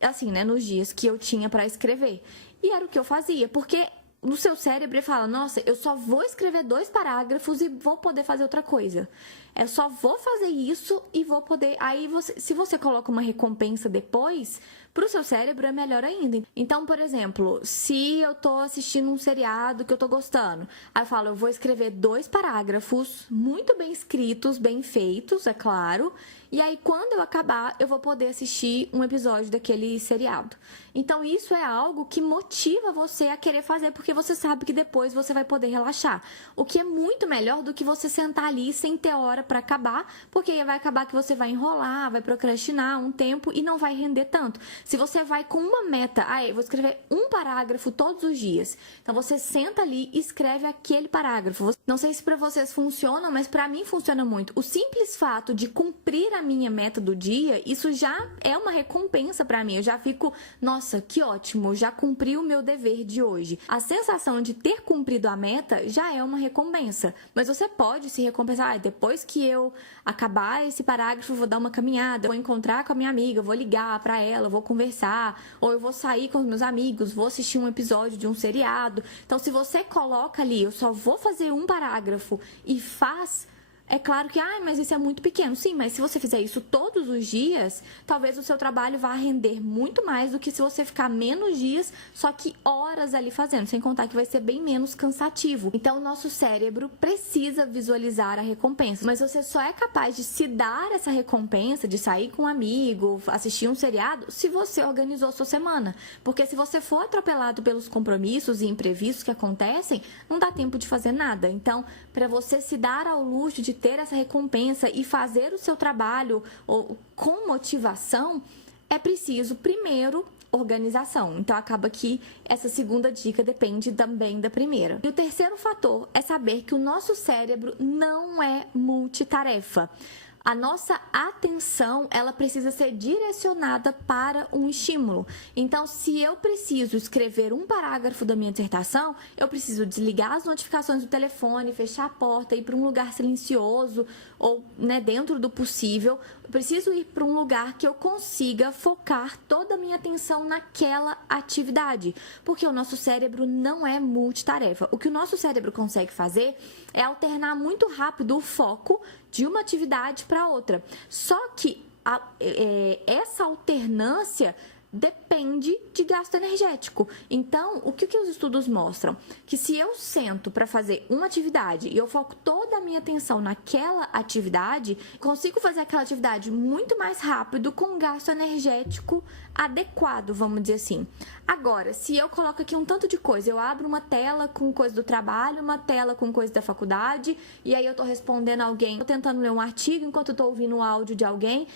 Assim, né, nos dias que eu tinha para escrever. E era o que eu fazia, porque no seu cérebro ele fala, nossa, eu só vou escrever 2 parágrafos e vou poder fazer outra coisa. Eu só vou fazer isso e vou poder... Aí, se você coloca uma recompensa depois, pro seu cérebro é melhor ainda. Então, por exemplo, se eu tô assistindo um seriado que eu tô gostando, aí eu falo, eu vou escrever 2 parágrafos muito bem escritos, bem feitos, é claro, e aí quando eu acabar, eu vou poder assistir um episódio daquele seriado. Então, isso é algo que motiva você a querer fazer, porque você sabe que depois você vai poder relaxar. O que é muito melhor do que você sentar ali sem ter hora para acabar, porque aí vai acabar que você vai enrolar, vai procrastinar um tempo e não vai render tanto. Se você vai com uma meta, eu vou escrever 1 parágrafo todos os dias. Então você senta ali e escreve aquele parágrafo. Não sei se para vocês funciona, mas para mim funciona muito. O simples fato de cumprir a minha meta do dia, isso já é uma recompensa para mim. Eu já fico, nossa, que ótimo, já cumpri o meu dever de hoje. A sensação de ter cumprido a meta já é uma recompensa. Mas você pode se recompensar, depois que eu acabar esse parágrafo, eu vou dar uma caminhada, vou encontrar com a minha amiga, vou ligar para ela, vou conversar, ou eu vou sair com os meus amigos, vou assistir um episódio de um seriado. Então, se você coloca ali, eu só vou fazer 1 parágrafo e faz... É claro que, mas isso é muito pequeno. Sim, mas se você fizer isso todos os dias, talvez o seu trabalho vá render muito mais do que se você ficar menos dias, só que horas ali fazendo, sem contar que vai ser bem menos cansativo. Então, o nosso cérebro precisa visualizar a recompensa. Mas você só é capaz de se dar essa recompensa, de sair com um amigo, assistir um seriado, se você organizou a sua semana. Porque se você for atropelado pelos compromissos e imprevistos que acontecem, não dá tempo de fazer nada. Então, para você se dar ao luxo de ter essa recompensa e fazer o seu trabalho com motivação, é preciso, primeiro, organização. Então, acaba que essa segunda dica depende também da primeira. E o terceiro fator é saber que o nosso cérebro não é multitarefa. A nossa atenção, ela precisa ser direcionada para um estímulo. Então, se eu preciso escrever 1 parágrafo da minha dissertação, eu preciso desligar as notificações do telefone, fechar a porta, ir para um lugar silencioso ou, dentro do possível. Eu preciso ir para um lugar que eu consiga focar toda a minha atenção naquela atividade, porque o nosso cérebro não é multitarefa. O que o nosso cérebro consegue fazer é alternar muito rápido o foco de uma atividade para outra. Só que essa alternância depende de gasto energético. Então, o que os estudos mostram? Que se eu sento para fazer uma atividade e eu foco toda a minha atenção naquela atividade, consigo fazer aquela atividade muito mais rápido com um gasto energético adequado, vamos dizer assim. Agora, se eu coloco aqui um tanto de coisa, eu abro uma tela com coisa do trabalho, uma tela com coisa da faculdade, e aí eu tô respondendo alguém, tô tentando ler um artigo enquanto eu tô ouvindo o áudio de alguém.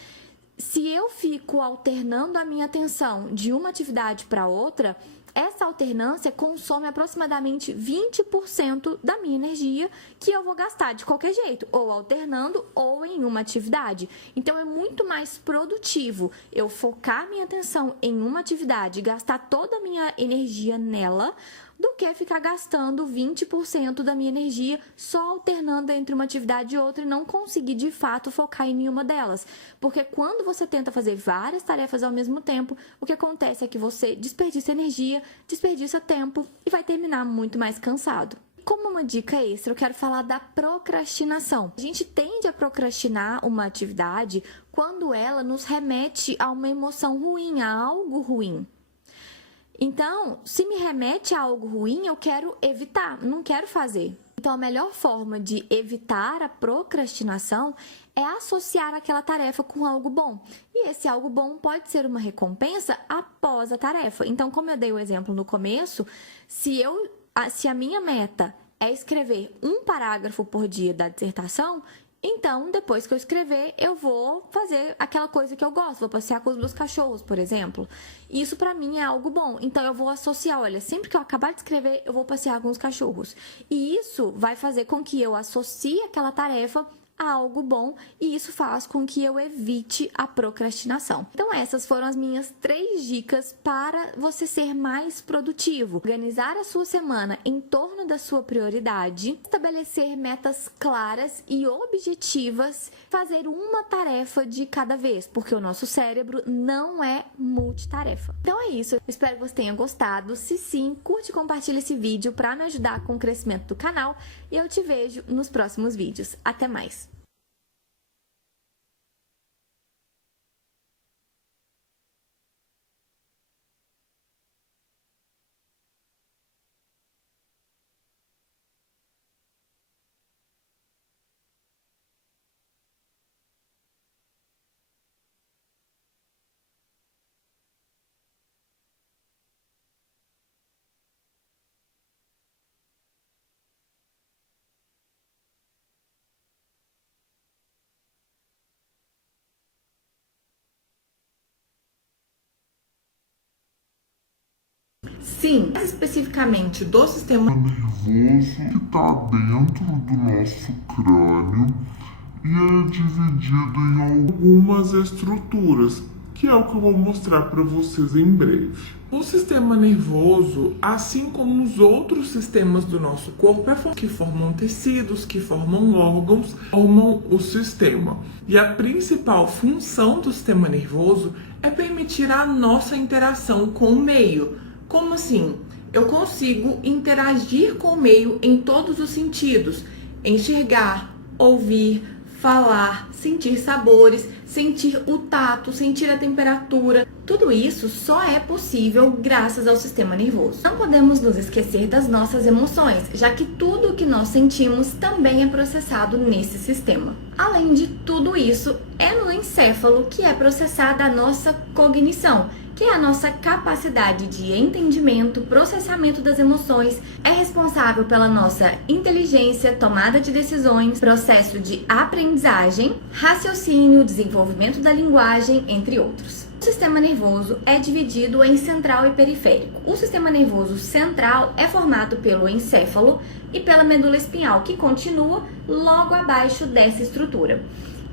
Se eu fico alternando a minha atenção de uma atividade para outra, essa alternância consome aproximadamente 20% da minha energia que eu vou gastar de qualquer jeito, ou alternando ou em uma atividade. Então, é muito mais produtivo eu focar minha atenção em uma atividade e gastar toda a minha energia nela, do que ficar gastando 20% da minha energia só alternando entre uma atividade e outra e não conseguir de fato focar em nenhuma delas. Porque quando você tenta fazer várias tarefas ao mesmo tempo, o que acontece é que você desperdiça energia, desperdiça tempo e vai terminar muito mais cansado. Como uma dica extra, eu quero falar da procrastinação. A gente tende a procrastinar uma atividade quando ela nos remete a uma emoção ruim, a algo ruim. Então, se me remete a algo ruim, eu quero evitar, não quero fazer. Então, a melhor forma de evitar a procrastinação é associar aquela tarefa com algo bom. E esse algo bom pode ser uma recompensa após a tarefa. Então, como eu dei o exemplo no começo, se a minha meta é escrever 1 parágrafo por dia da dissertação, então, depois que eu escrever, eu vou fazer aquela coisa que eu gosto. Vou passear com os meus cachorros, por exemplo. Isso, pra mim, é algo bom. Então, eu vou associar, olha, sempre que eu acabar de escrever, eu vou passear com os cachorros. E isso vai fazer com que eu associe aquela tarefa a algo bom e isso faz com que eu evite a procrastinação. Então essas foram as minhas 3 dicas para você ser mais produtivo. Organizar a sua semana em torno da sua prioridade, estabelecer metas claras e objetivas, fazer uma tarefa de cada vez, porque o nosso cérebro não é multitarefa. Então é isso, eu espero que você tenha gostado. Se sim, curte e compartilha esse vídeo para me ajudar com o crescimento do canal e eu te vejo nos próximos vídeos. Até mais! Sim, mais especificamente do sistema nervoso que está dentro do nosso crânio e é dividido em algumas estruturas, que é o que eu vou mostrar para vocês em breve. O sistema nervoso, assim como os outros sistemas do nosso corpo, que formam tecidos, que formam órgãos, formam o sistema. E a principal função do sistema nervoso é permitir a nossa interação com o meio. Como assim? Eu consigo interagir com o meio em todos os sentidos: enxergar, ouvir, falar, sentir sabores, sentir o tato, sentir a temperatura. Tudo isso só é possível graças ao sistema nervoso. Não podemos nos esquecer das nossas emoções, já que tudo o que nós sentimos também é processado nesse sistema. Além de tudo isso, é no encéfalo que é processada a nossa cognição, que é a nossa capacidade de entendimento, processamento das emoções, é responsável pela nossa inteligência, tomada de decisões, processo de aprendizagem, raciocínio, desenvolvimento da linguagem, entre outros. O sistema nervoso é dividido em central e periférico. O sistema nervoso central é formado pelo encéfalo e pela medula espinhal, que continua logo abaixo dessa estrutura.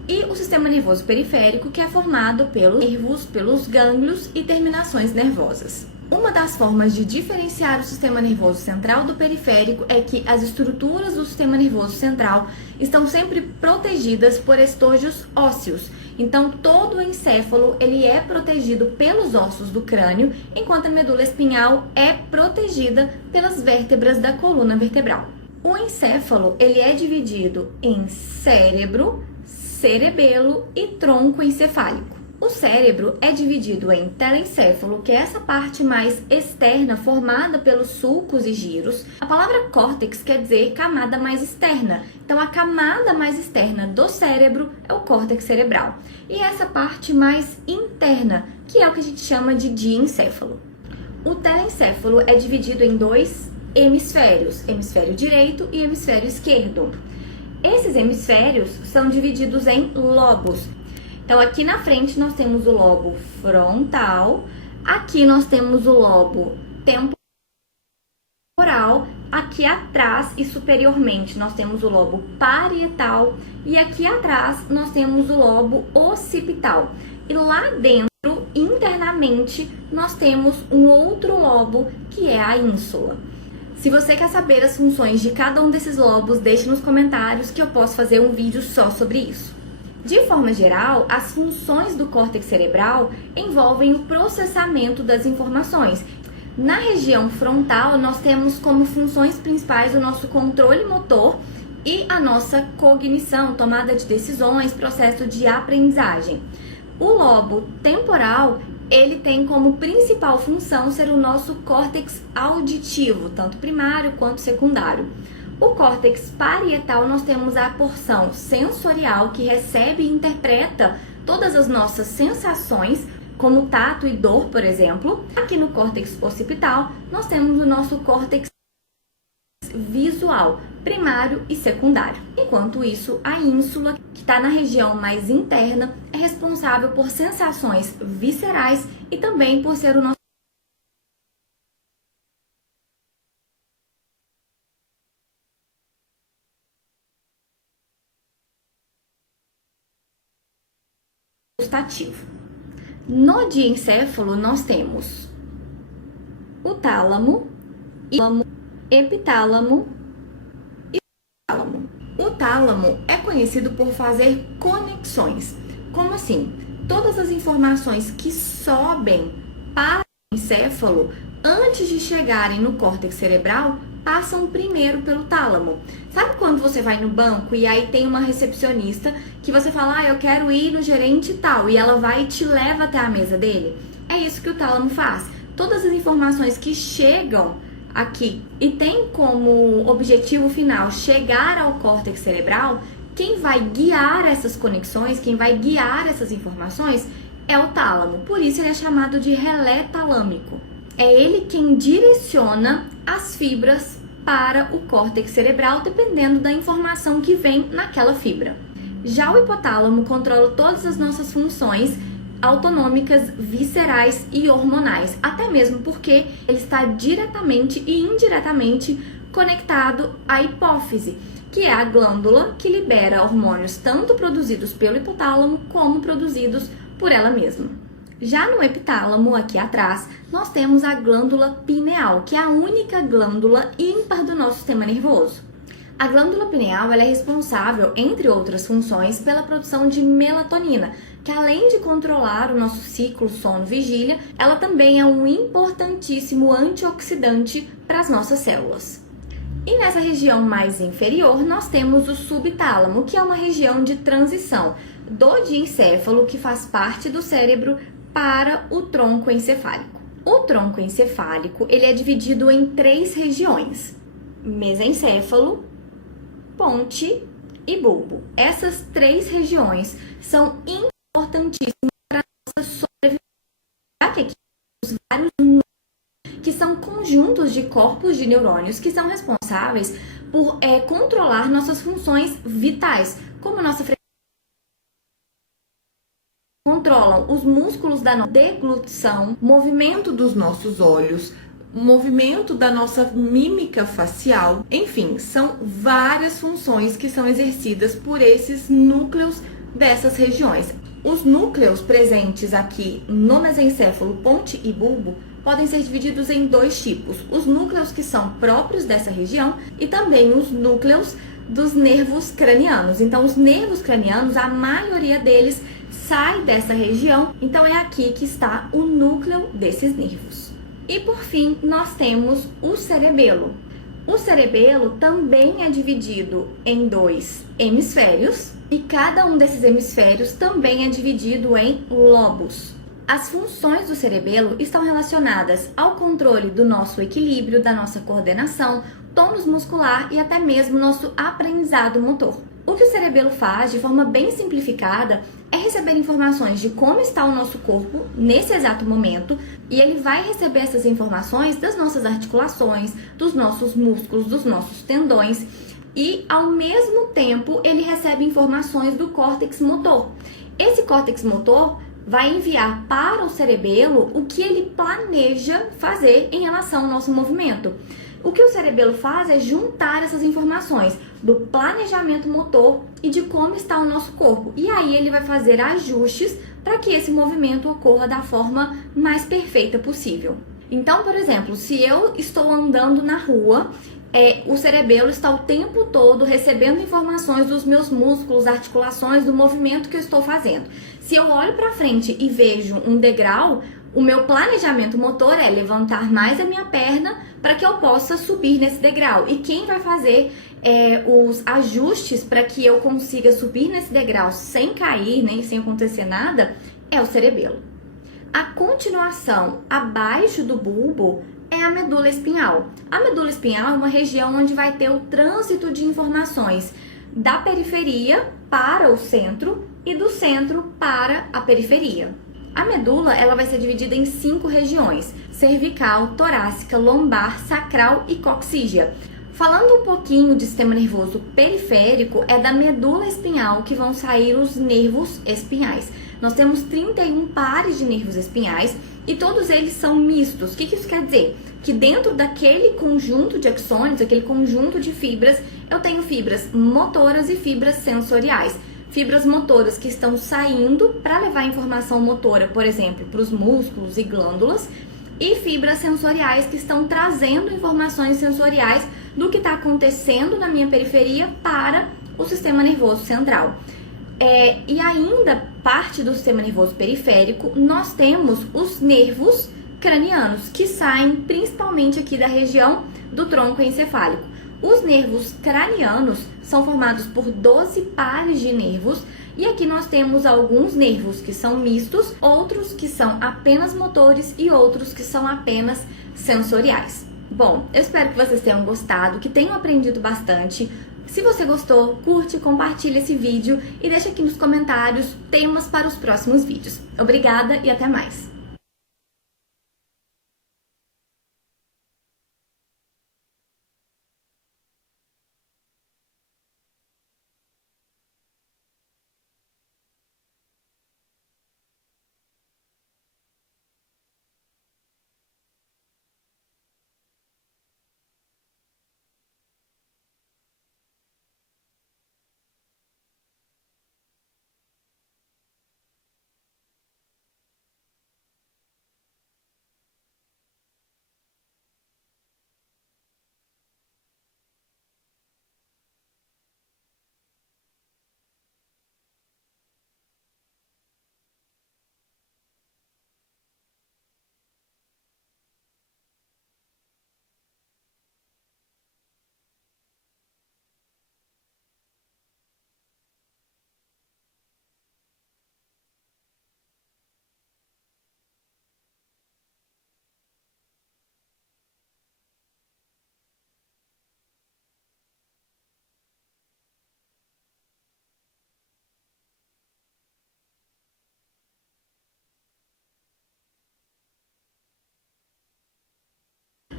E o sistema nervoso periférico, que é formado pelos nervos, pelos gânglios e terminações nervosas. Uma das formas de diferenciar o sistema nervoso central do periférico é que as estruturas do sistema nervoso central estão sempre protegidas por estojos ósseos. Então, todo o encéfalo ele é protegido pelos ossos do crânio, enquanto a medula espinhal é protegida pelas vértebras da coluna vertebral. O encéfalo ele é dividido em cérebro, cerebelo e tronco encefálico. O cérebro é dividido em telencéfalo, que é essa parte mais externa formada pelos sulcos e giros. A palavra córtex quer dizer camada mais externa. Então, a camada mais externa do cérebro é o córtex cerebral. E essa parte mais interna, que é o que a gente chama de diencéfalo. O telencéfalo é dividido em 2 hemisférios, hemisfério direito e hemisfério esquerdo. Esses hemisférios são divididos em lobos. Então, aqui na frente nós temos o lobo frontal, aqui nós temos o lobo temporal, aqui atrás e superiormente nós temos o lobo parietal e aqui atrás nós temos o lobo occipital. E lá dentro, internamente, nós temos um outro lobo que é a ínsula. Se você quer saber as funções de cada um desses lobos, deixe nos comentários que eu posso fazer um vídeo só sobre isso. De forma geral, as funções do córtex cerebral envolvem o processamento das informações. Na região frontal, nós temos como funções principais o nosso controle motor e a nossa cognição, tomada de decisões, processo de aprendizagem. O lobo temporal, ele tem como principal função ser o nosso córtex auditivo, tanto primário quanto secundário. O córtex parietal, nós temos a porção sensorial, que recebe e interpreta todas as nossas sensações, como tato e dor, por exemplo. Aqui no córtex occipital, nós temos o nosso córtex visual, primário e secundário. Enquanto isso, a ínsula, que está na região mais interna, é responsável por sensações viscerais e também por ser o nosso gustativo. No diencéfalo, nós temos o tálamo, epitálamo e tálamo. O tálamo é conhecido por fazer conexões. Como assim? Todas as informações que sobem para o encéfalo, antes de chegarem no córtex cerebral, passam primeiro pelo tálamo. Sabe quando você vai no banco e aí tem uma recepcionista que você fala, eu quero ir no gerente tal, e ela vai e te leva até a mesa dele? É isso que o tálamo faz. Todas as informações que chegam aqui e tem como objetivo final chegar ao córtex cerebral, quem vai guiar essas conexões, quem vai guiar essas informações é o tálamo. Por isso ele é chamado de relé talâmico. É ele quem direciona as fibras para o córtex cerebral, dependendo da informação que vem naquela fibra. Já o hipotálamo controla todas as nossas funções autonômicas, viscerais e hormonais, até mesmo porque ele está diretamente e indiretamente conectado à hipófise, que é a glândula que libera hormônios tanto produzidos pelo hipotálamo como produzidos por ela mesma. Já no epitálamo, aqui atrás, nós temos a glândula pineal, que é a única glândula ímpar do nosso sistema nervoso. A glândula pineal ela é responsável, entre outras funções, pela produção de melatonina, que além de controlar o nosso ciclo sono-vigília, ela também é um importantíssimo antioxidante para as nossas células. E nessa região mais inferior, nós temos o subtálamo, que é uma região de transição do diencéfalo, que faz parte do cérebro, para o tronco encefálico. O tronco encefálico ele é dividido em 3 regiões: mesencéfalo, ponte e bulbo. Essas 3 regiões são importantíssimas para a nossa sobrevivência, já que aqui temos vários núcleos, que são conjuntos de corpos de neurônios que são responsáveis por controlar nossas funções vitais, como nossa frequência, controlam os músculos da nossa deglutição, movimento dos nossos olhos, movimento da nossa mímica facial, enfim, são várias funções que são exercidas por esses núcleos dessas regiões. Os núcleos presentes aqui no mesencéfalo, ponte e bulbo podem ser divididos em 2 tipos: os núcleos que são próprios dessa região e também os núcleos dos nervos cranianos. Então, os nervos cranianos, a maioria deles sai dessa região, então é aqui que está o núcleo desses nervos. E por fim, nós temos o cerebelo. O cerebelo também é dividido em 2 hemisférios e cada um desses hemisférios também é dividido em lobos. As funções do cerebelo estão relacionadas ao controle do nosso equilíbrio, da nossa coordenação, tônus muscular e até mesmo nosso aprendizado motor. O que o cerebelo faz, de forma bem simplificada, é receber informações de como está o nosso corpo nesse exato momento, e ele vai receber essas informações das nossas articulações, dos nossos músculos, dos nossos tendões, e ao mesmo tempo ele recebe informações do córtex motor. Esse córtex motor vai enviar para o cerebelo o que ele planeja fazer em relação ao nosso movimento. O que o cerebelo faz é juntar essas informações do planejamento motor e de como está o nosso corpo. E aí ele vai fazer ajustes para que esse movimento ocorra da forma mais perfeita possível. Então, por exemplo, se eu estou andando na rua, o cerebelo está o tempo todo recebendo informações dos meus músculos, articulações, do movimento que eu estou fazendo. Se eu olho para frente e vejo um degrau, o meu planejamento motor é levantar mais a minha perna para que eu possa subir nesse degrau. E quem vai fazer os ajustes para que eu consiga subir nesse degrau sem cair, nem sem acontecer nada, é o cerebelo. A continuação abaixo do bulbo é a medula espinhal. A medula espinhal é uma região onde vai ter o trânsito de informações da periferia para o centro e do centro para a periferia. A medula ela vai ser dividida em 5 regiões: cervical, torácica, lombar, sacral e coxígea. Falando um pouquinho de sistema nervoso periférico, é da medula espinhal que vão sair os nervos espinhais. Nós temos 31 pares de nervos espinhais e todos eles são mistos. O que isso quer dizer? Que dentro daquele conjunto de axônios, aquele conjunto de fibras, eu tenho fibras motoras e fibras sensoriais. fibras motoras que estão saindo para levar informação motora, por exemplo, para os músculos e glândulas, e fibras sensoriais que estão trazendo informações sensoriais do que está acontecendo na minha periferia para o sistema nervoso central. E ainda parte do sistema nervoso periférico, nós temos os nervos cranianos, que saem principalmente aqui da região do tronco encefálico. Os nervos cranianos são formados por 12 pares de nervos, e aqui nós temos alguns nervos que são mistos, outros que são apenas motores e outros que são apenas sensoriais. Bom, eu espero que vocês tenham gostado, que tenham aprendido bastante. Se você gostou, curte, compartilha esse vídeo e deixa aqui nos comentários temas para os próximos vídeos. Obrigada e até mais!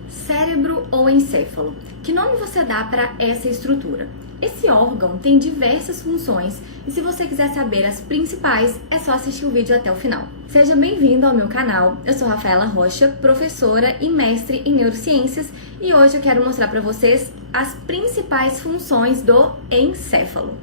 Cérebro ou encéfalo? Que nome você dá para essa estrutura? Esse órgão tem diversas funções e se você quiser saber as principais, é só assistir o vídeo até o final. Seja bem-vindo ao meu canal, eu sou Rafaela Rocha, professora e mestre em neurociências e hoje eu quero mostrar para vocês as principais funções do encéfalo.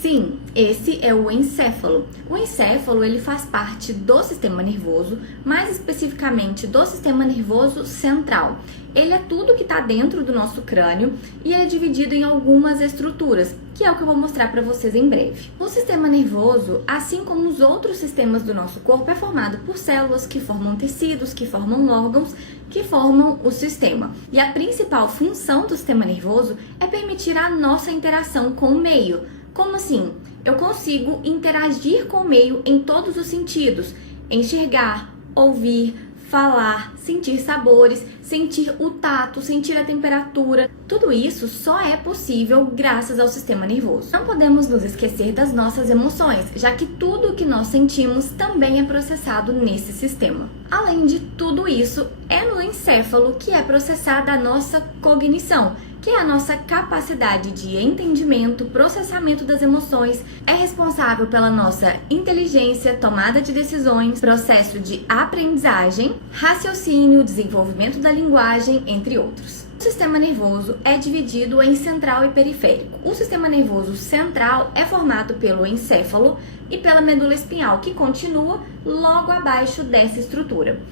Sim, esse é o encéfalo. O encéfalo ele faz parte do sistema nervoso, mais especificamente do sistema nervoso central. Ele é tudo que está dentro do nosso crânio e é dividido em algumas estruturas, que é o que eu vou mostrar para vocês em breve. O sistema nervoso, assim como os outros sistemas do nosso corpo, é formado por células que formam tecidos, que formam órgãos, que formam o sistema. E a principal função do sistema nervoso é permitir a nossa interação com o meio. Como assim? Eu consigo interagir com o meio em todos os sentidos: enxergar, ouvir, falar, sentir sabores, sentir o tato, sentir a temperatura. Tudo isso só é possível graças ao sistema nervoso. Não podemos nos esquecer das nossas emoções, já que tudo o que nós sentimos também é processado nesse sistema. Além de tudo isso, é no encéfalo que é processada a nossa cognição, que é a nossa capacidade de entendimento, processamento das emoções, é responsável pela nossa inteligência, tomada de decisões, processo de aprendizagem, raciocínio, desenvolvimento da linguagem, entre outros. O sistema nervoso é dividido em central e periférico. O sistema nervoso central é formado pelo encéfalo e pela medula espinhal, que continua logo abaixo dessa estrutura.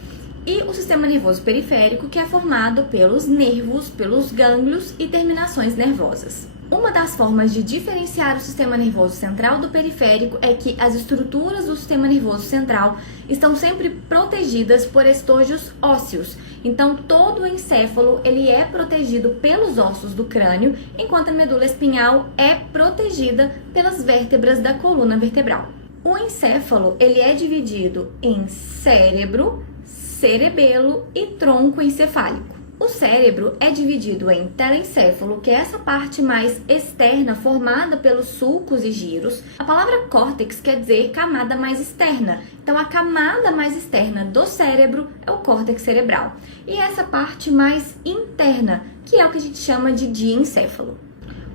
E o sistema nervoso periférico, que é formado pelos nervos, pelos gânglios e terminações nervosas. Uma das formas de diferenciar o sistema nervoso central do periférico é que as estruturas do sistema nervoso central estão sempre protegidas por estojos ósseos. Então, todo o encéfalo ele é protegido pelos ossos do crânio, enquanto a medula espinhal é protegida pelas vértebras da coluna vertebral. O encéfalo ele é dividido em cérebro, cerebelo e tronco encefálico. O cérebro é dividido em telencéfalo, que é essa parte mais externa formada pelos sulcos e giros. A palavra córtex quer dizer camada mais externa. Então, a camada mais externa do cérebro é o córtex cerebral. E essa parte mais interna, que é o que a gente chama de diencéfalo.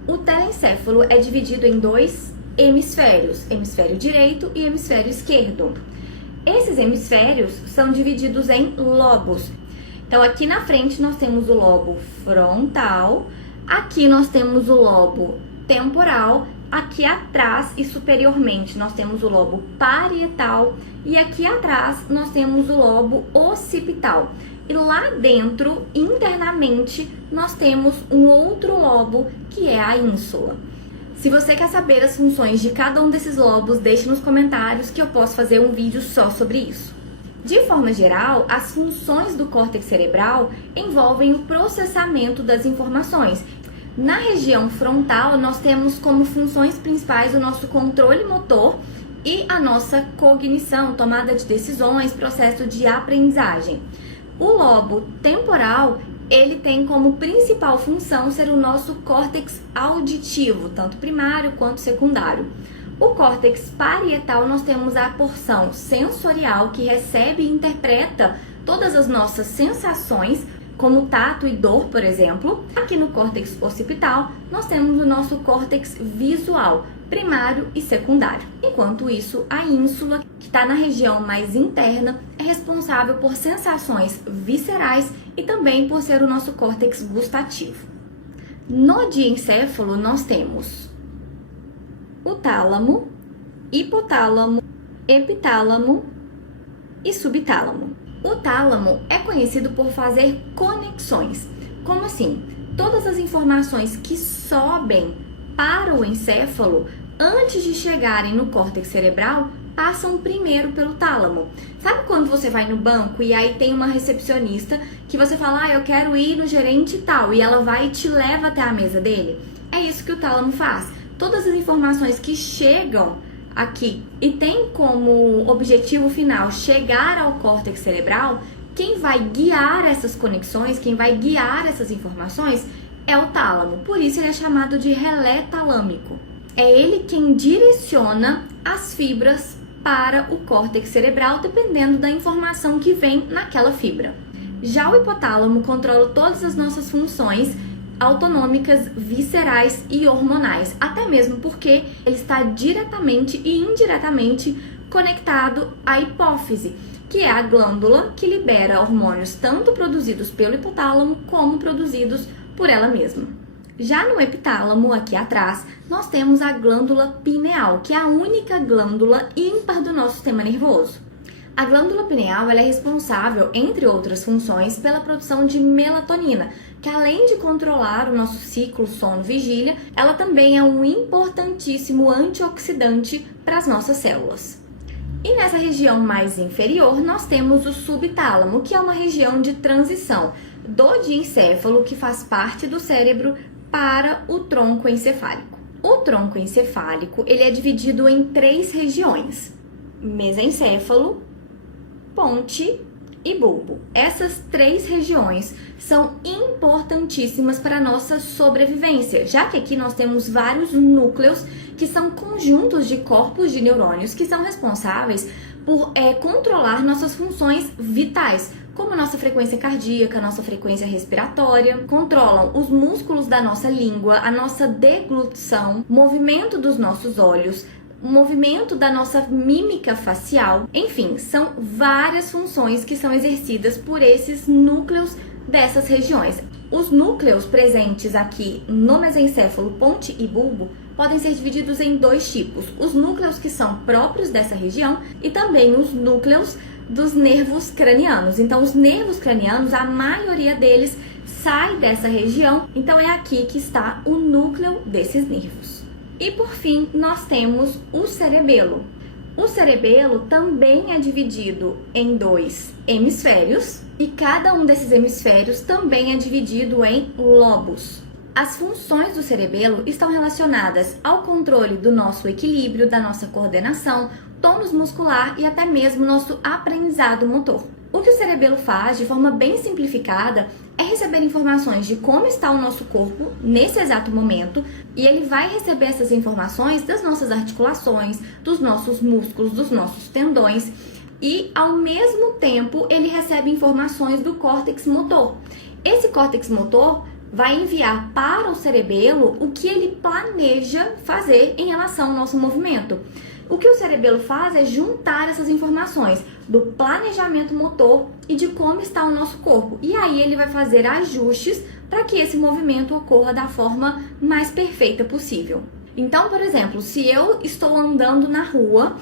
O telencéfalo é dividido em dois hemisférios, hemisfério direito e hemisfério esquerdo. Esses hemisférios são divididos em lobos. Então, aqui na frente nós temos o lobo frontal, aqui nós temos o lobo temporal aqui atrás e superiormente nós temos o lobo parietal e aqui atrás nós temos o lobo occipital. E lá dentro, internamente, nós temos um outro lobo que é a ínsula. Se você quer saber as funções de cada um desses lobos, deixe nos comentários que eu posso fazer um vídeo só sobre isso. De forma geral, as funções do córtex cerebral envolvem o processamento das informações. Na região frontal, nós temos como funções principais o nosso controle motor e a nossa cognição, tomada de decisões, processo de aprendizagem. O lobo temporal, ele tem como principal função ser o nosso córtex auditivo, tanto primário quanto secundário. O córtex parietal, nós temos a porção sensorial que recebe e interpreta todas as nossas sensações, como tato e dor, por exemplo. Aqui no córtex occipital, nós temos o nosso córtex visual, primário e secundário. Enquanto isso, a ínsula, que está na região mais interna, é responsável por sensações viscerais e também por ser o nosso córtex gustativo. No diencéfalo, nós temos o tálamo, hipotálamo, epitálamo e subtálamo. O tálamo é conhecido por fazer conexões. Como assim? Todas as informações que sobem para o encéfalo, antes de chegarem no córtex cerebral, passam primeiro pelo tálamo. Sabe quando você vai no banco e aí tem uma recepcionista que você fala, eu quero ir no gerente tal, e ela vai e te leva até a mesa dele? É isso que o tálamo faz. Todas as informações que chegam aqui e tem como objetivo final chegar ao córtex cerebral, quem vai guiar essas conexões, quem vai guiar essas informações é o tálamo. Por isso ele é chamado de relé talâmico. É ele quem direciona as fibras para o córtex cerebral, dependendo da informação que vem naquela fibra. Já o hipotálamo controla todas as nossas funções autonômicas, viscerais e hormonais, até mesmo porque ele está diretamente e indiretamente conectado à hipófise, que é a glândula que libera hormônios tanto produzidos pelo hipotálamo como produzidos por ela mesma. Já no epitálamo, aqui atrás, nós temos a glândula pineal, que é a única glândula ímpar do nosso sistema nervoso. A glândula pineal ela é responsável, entre outras funções, pela produção de melatonina, que além de controlar o nosso ciclo sono-vigília, ela também é um importantíssimo antioxidante para as nossas células. E nessa região mais inferior, nós temos o subtálamo, que é uma região de transição do diencéfalo, que faz parte do cérebro, para o tronco encefálico. O tronco encefálico ele é dividido em 3 regiões: mesencéfalo, ponte e bulbo. Essas 3 regiões são importantíssimas para a nossa sobrevivência, já que aqui nós temos vários núcleos que são conjuntos de corpos de neurônios que são responsáveis por controlar nossas funções vitais, como a nossa frequência cardíaca, a nossa frequência respiratória, controlam os músculos da nossa língua, a nossa deglutição, movimento dos nossos olhos, o movimento da nossa mímica facial. Enfim, são várias funções que são exercidas por esses núcleos dessas regiões. Os núcleos presentes aqui no mesencéfalo, ponte e bulbo podem ser divididos em 2 tipos: os núcleos que são próprios dessa região e também os núcleos dos nervos cranianos. Então, os nervos cranianos, a maioria deles sai dessa região, então é aqui que está o núcleo desses nervos. E por fim, nós temos o cerebelo. O cerebelo também é dividido em 2 hemisférios e cada um desses hemisférios também é dividido em lobos. As funções do cerebelo estão relacionadas ao controle do nosso equilíbrio, da nossa coordenação, tônus muscular e até mesmo nosso aprendizado motor. O que o cerebelo faz, de forma bem simplificada, é receber informações de como está o nosso corpo nesse exato momento, e ele vai receber essas informações das nossas articulações, dos nossos músculos, dos nossos tendões, e ao mesmo tempo ele recebe informações do córtex motor. Esse córtex motor vai enviar para o cerebelo o que ele planeja fazer em relação ao nosso movimento. O que o cerebelo faz é juntar essas informações do planejamento motor e de como está o nosso corpo. E aí ele vai fazer ajustes para que esse movimento ocorra da forma mais perfeita possível. Então, por exemplo, se eu estou andando na rua,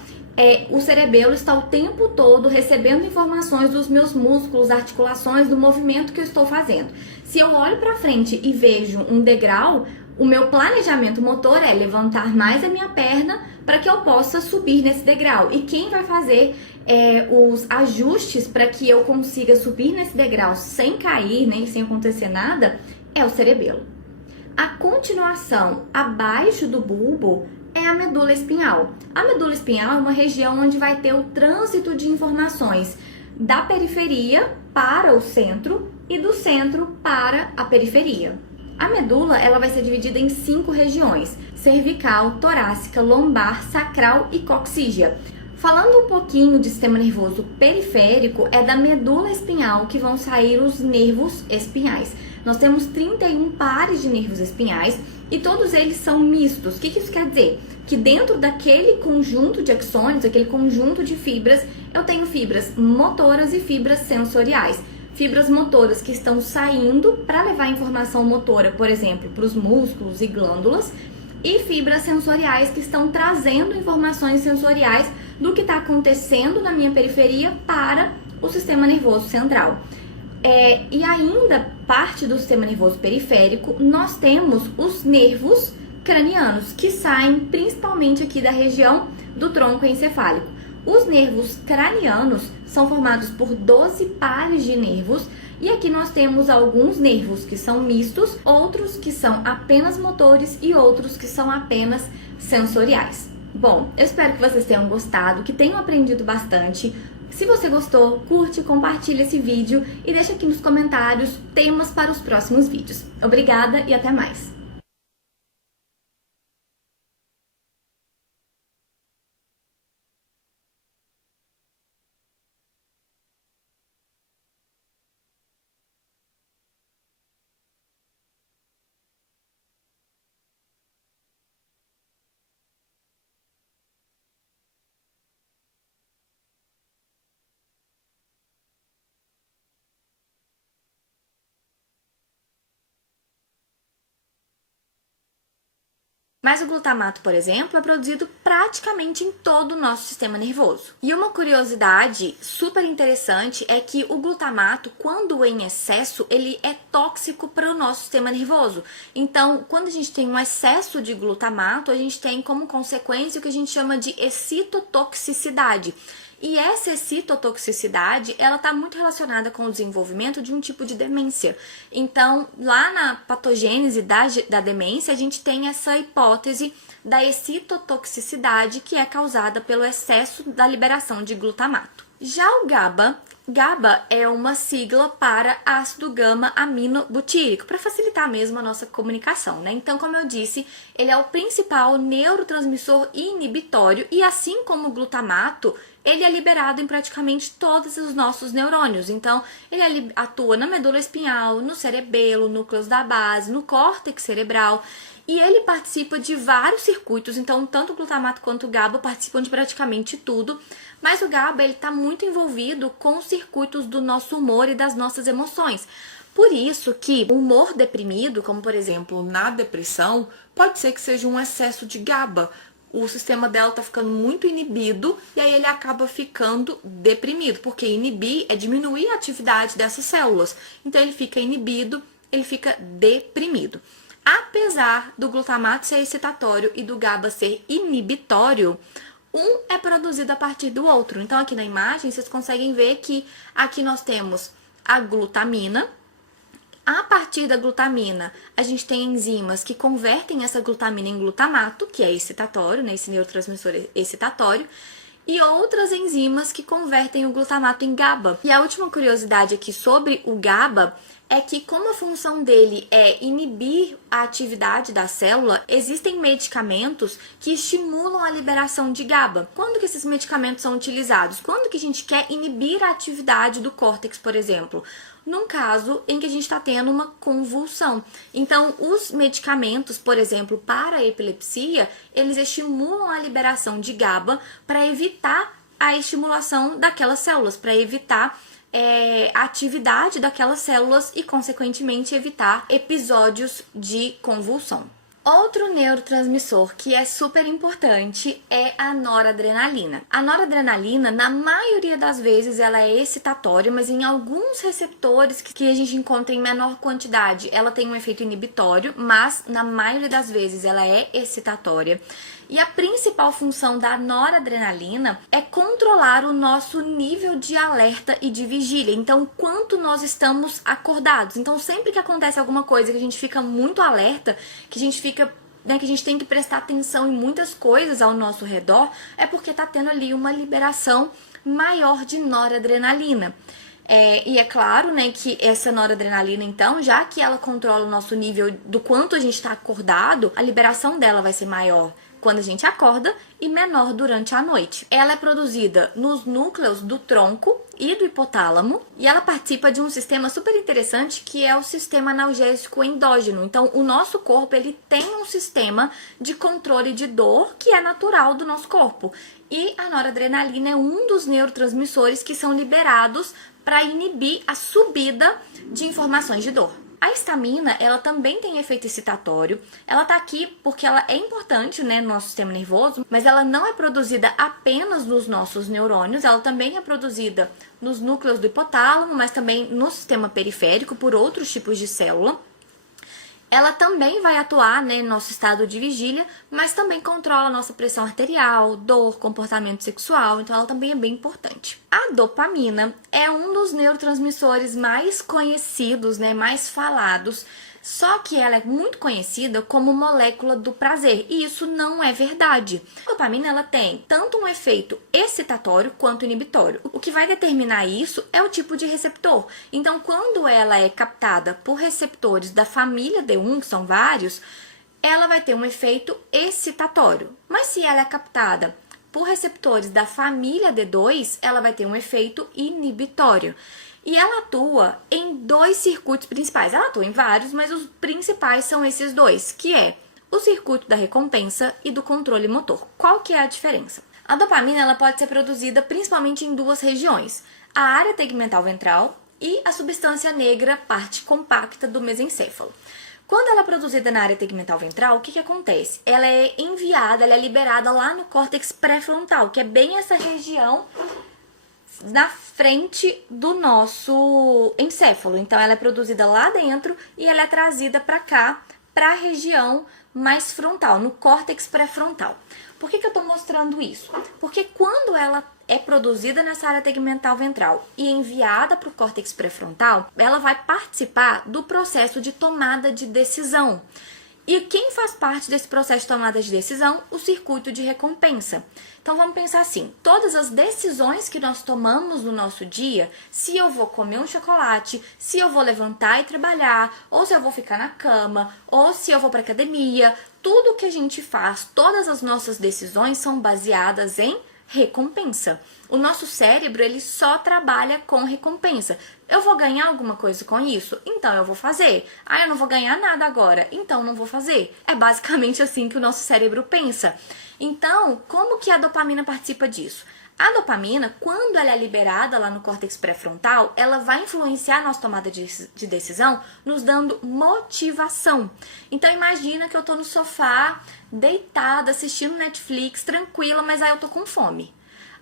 o cerebelo está o tempo todo recebendo informações dos meus músculos, articulações, do movimento que eu estou fazendo. Se eu olho para frente e vejo um degrau, o meu planejamento motor é levantar mais a minha perna para que eu possa subir nesse degrau. E quem vai fazer os ajustes para que eu consiga subir nesse degrau sem cair, nem sem acontecer nada, é o cerebelo. A continuação abaixo do bulbo é a medula espinhal. A medula espinhal é uma região onde vai ter o trânsito de informações da periferia para o centro e do centro para a periferia. A medula ela vai ser dividida em 5 regiões: cervical, torácica, lombar, sacral e coxígea. Falando um pouquinho de sistema nervoso periférico, é da medula espinhal que vão sair os nervos espinhais. Nós temos 31 pares de nervos espinhais e todos eles são mistos. O que isso quer dizer? Que dentro daquele conjunto de axônios, aquele conjunto de fibras, eu tenho fibras motoras e fibras sensoriais. Fibras motoras que estão saindo para levar informação motora, por exemplo, para os músculos e glândulas, e fibras sensoriais que estão trazendo informações sensoriais do que está acontecendo na minha periferia para o sistema nervoso central. E ainda parte do sistema nervoso periférico, nós temos os nervos cranianos, que saem principalmente aqui da região do tronco encefálico. Os nervos cranianos são formados por 12 pares de nervos, e aqui nós temos alguns nervos que são mistos, outros que são apenas motores e outros que são apenas sensoriais. Bom, eu espero que vocês tenham gostado, que tenham aprendido bastante. Se você gostou, curte, compartilha esse vídeo e deixa aqui nos comentários temas para os próximos vídeos. Obrigada e até mais! Mas o glutamato, por exemplo, é produzido praticamente em todo o nosso sistema nervoso. E uma curiosidade super interessante é que o glutamato, quando em excesso, ele é tóxico para o nosso sistema nervoso. Então, quando a gente tem um excesso de glutamato, a gente tem como consequência o que a gente chama de excitotoxicidade. E essa excitotoxicidade, ela está muito relacionada com o desenvolvimento de um tipo de demência. Então, lá na patogênese da demência, a gente tem essa hipótese da excitotoxicidade que é causada pelo excesso da liberação de glutamato. Já o GABA é uma sigla para ácido gama-aminobutírico, para facilitar mesmo a nossa comunicação, né? Então, como eu disse, ele é o principal neurotransmissor inibitório e assim como o glutamato, ele é liberado em praticamente todos os nossos neurônios. Então, ele atua na medula espinhal, no cerebelo, núcleos da base, no córtex cerebral. E ele participa de vários circuitos, então tanto o glutamato quanto o GABA participam de praticamente tudo. Mas o GABA está muito envolvido com os circuitos do nosso humor e das nossas emoções. Por isso que o humor deprimido, como por exemplo na depressão, pode ser que seja um excesso de GABA. O sistema dela está ficando muito inibido e aí ele acaba ficando deprimido, porque inibir é diminuir a atividade dessas células. Então ele fica inibido, ele fica deprimido. Apesar do glutamato ser excitatório e do GABA ser inibitório, um é produzido a partir do outro. Então aqui na imagem vocês conseguem ver que aqui nós temos a glutamina. A partir da glutamina, a gente tem enzimas que convertem essa glutamina em glutamato, que é excitatório, né, esse neurotransmissor excitatório, e outras enzimas que convertem o glutamato em GABA. E a última curiosidade aqui sobre o GABA é que, como a função dele é inibir a atividade da célula, existem medicamentos que estimulam a liberação de GABA. Quando que esses medicamentos são utilizados? Quando que a gente quer inibir a atividade do córtex, por exemplo? Num caso em que a gente está tendo uma convulsão. Então, os medicamentos, por exemplo, para a epilepsia, eles estimulam a liberação de GABA para evitar a estimulação daquelas células, para evitar a atividade daquelas células e, consequentemente, evitar episódios de convulsão. Outro neurotransmissor que é super importante é a noradrenalina. A noradrenalina, na maioria das vezes, ela é excitatória, mas em alguns receptores que a gente encontra em menor quantidade, ela tem um efeito inibitório, mas na maioria das vezes ela é excitatória. E a principal função da noradrenalina é controlar o nosso nível de alerta e de vigília. Então, quanto nós estamos acordados. Então, sempre que acontece alguma coisa que a gente fica muito alerta, que a gente fica, né, que a gente tem que prestar atenção em muitas coisas ao nosso redor, é porque tá tendo ali uma liberação maior de noradrenalina. E é claro, né, que essa noradrenalina, então, já que ela controla o nosso nível do quanto a gente está acordado, a liberação dela vai ser maior quando a gente acorda e menor durante a noite. Ela é produzida nos núcleos do tronco e do hipotálamo e ela participa de um sistema super interessante que é o sistema analgésico endógeno. Então, o nosso corpo ele tem um sistema de controle de dor que é natural do nosso corpo. E a noradrenalina é um dos neurotransmissores que são liberados para inibir a subida de informações de dor. A histamina, ela também tem efeito excitatório. Ela tá aqui porque ela é importante, né, no nosso sistema nervoso, mas ela não é produzida apenas nos nossos neurônios, ela também é produzida nos núcleos do hipotálamo, mas também no sistema periférico por outros tipos de célula. Ela também vai atuar, né, no nosso estado de vigília, mas também controla a nossa pressão arterial, dor, comportamento sexual, então ela também é bem importante. A dopamina é um dos neurotransmissores mais conhecidos, né, mais falados, só que ela é muito conhecida como molécula do prazer, e isso não é verdade. A dopamina ela tem tanto um efeito excitatório quanto inibitório. O que vai determinar isso é o tipo de receptor. Então, quando ela é captada por receptores da família D1, que são vários, ela vai ter um efeito excitatório. Mas se ela é captada por receptores da família D2, ela vai ter um efeito inibitório. E ela atua em 2 circuitos principais. Ela atua em vários, mas os principais são esses 2, que é o circuito da recompensa e do controle motor. Qual que é a diferença? A dopamina ela pode ser produzida principalmente em 2 regiões, a área tegmental ventral e a substância negra, parte compacta do mesencéfalo. Quando ela é produzida na área tegmental ventral, o que acontece? Ela é enviada, ela é liberada lá no córtex pré-frontal, que é bem essa região na frente do nosso encéfalo. Então, ela é produzida lá dentro e ela é trazida para cá, para a região mais frontal, no córtex pré-frontal. Por que eu estou mostrando isso? Porque quando ela é produzida nessa área tegmental ventral e enviada para o córtex pré-frontal, ela vai participar do processo de tomada de decisão. E quem faz parte desse processo de tomada de decisão? O circuito de recompensa. Então vamos pensar assim, todas as decisões que nós tomamos no nosso dia, se eu vou comer um chocolate, se eu vou levantar e trabalhar, ou se eu vou ficar na cama, ou se eu vou para academia, tudo que a gente faz, todas as nossas decisões são baseadas em recompensa. O nosso cérebro, ele só trabalha com recompensa. Eu vou ganhar alguma coisa com isso? Então eu vou fazer. Ah, eu não vou ganhar nada agora, então não vou fazer. É basicamente assim que o nosso cérebro pensa. Então, como que a dopamina participa disso? A dopamina, quando ela é liberada lá no córtex pré-frontal, ela vai influenciar a nossa tomada de decisão, nos dando motivação. Então, imagina que eu tô no sofá, deitada, assistindo Netflix, tranquila, mas aí eu tô com fome.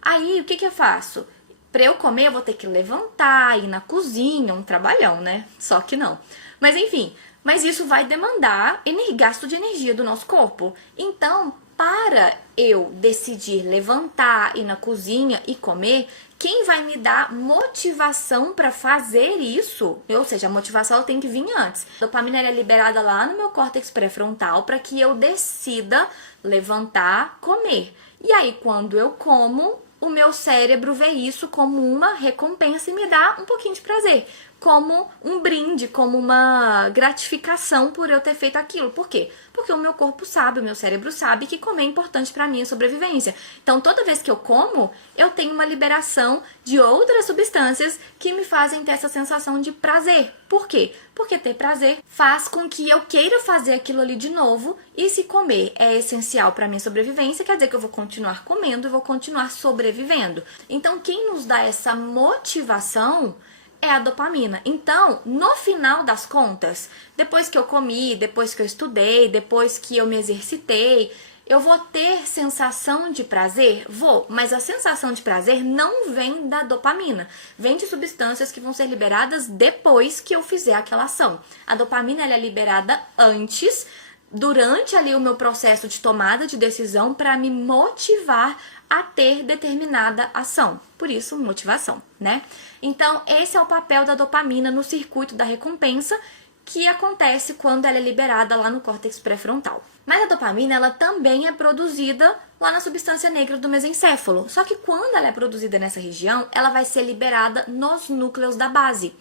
Aí, o que eu faço? Pra eu comer, eu vou ter que levantar, ir na cozinha, um trabalhão, né? Só que não. Mas, enfim, mas isso vai demandar gasto de energia do nosso corpo. Então, para eu decidir levantar, ir na cozinha e comer, quem vai me dar motivação para fazer isso, ou seja, a motivação ela tem que vir antes. A dopamina é liberada lá no meu córtex pré-frontal para que eu decida levantar, comer. E aí, quando eu como, o meu cérebro vê isso como uma recompensa e me dá um pouquinho de prazer, como um brinde, como uma gratificação por eu ter feito aquilo. Por quê? Porque o meu corpo sabe, o meu cérebro sabe que comer é importante para minha sobrevivência. Então, toda vez que eu como, eu tenho uma liberação de outras substâncias que me fazem ter essa sensação de prazer. Por quê? Porque ter prazer faz com que eu queira fazer aquilo ali de novo, e se comer é essencial para minha sobrevivência, quer dizer que eu vou continuar comendo e vou continuar sobrevivendo. Então, quem nos dá essa motivação é a dopamina. Então, no final das contas, depois que eu comi, depois que eu estudei, depois que eu me exercitei, eu vou ter sensação de prazer? Vou, mas a sensação de prazer não vem da dopamina. Vem de substâncias que vão ser liberadas depois que eu fizer aquela ação. A dopamina ela é liberada antes, durante ali o meu processo de tomada de decisão para me motivar a ter determinada ação. Por isso, motivação, né? Então, esse é o papel da dopamina no circuito da recompensa, que acontece quando ela é liberada lá no córtex pré-frontal. Mas a dopamina, ela também é produzida lá na substância negra do mesencéfalo. Só que quando ela é produzida nessa região, ela vai ser liberada nos núcleos da base.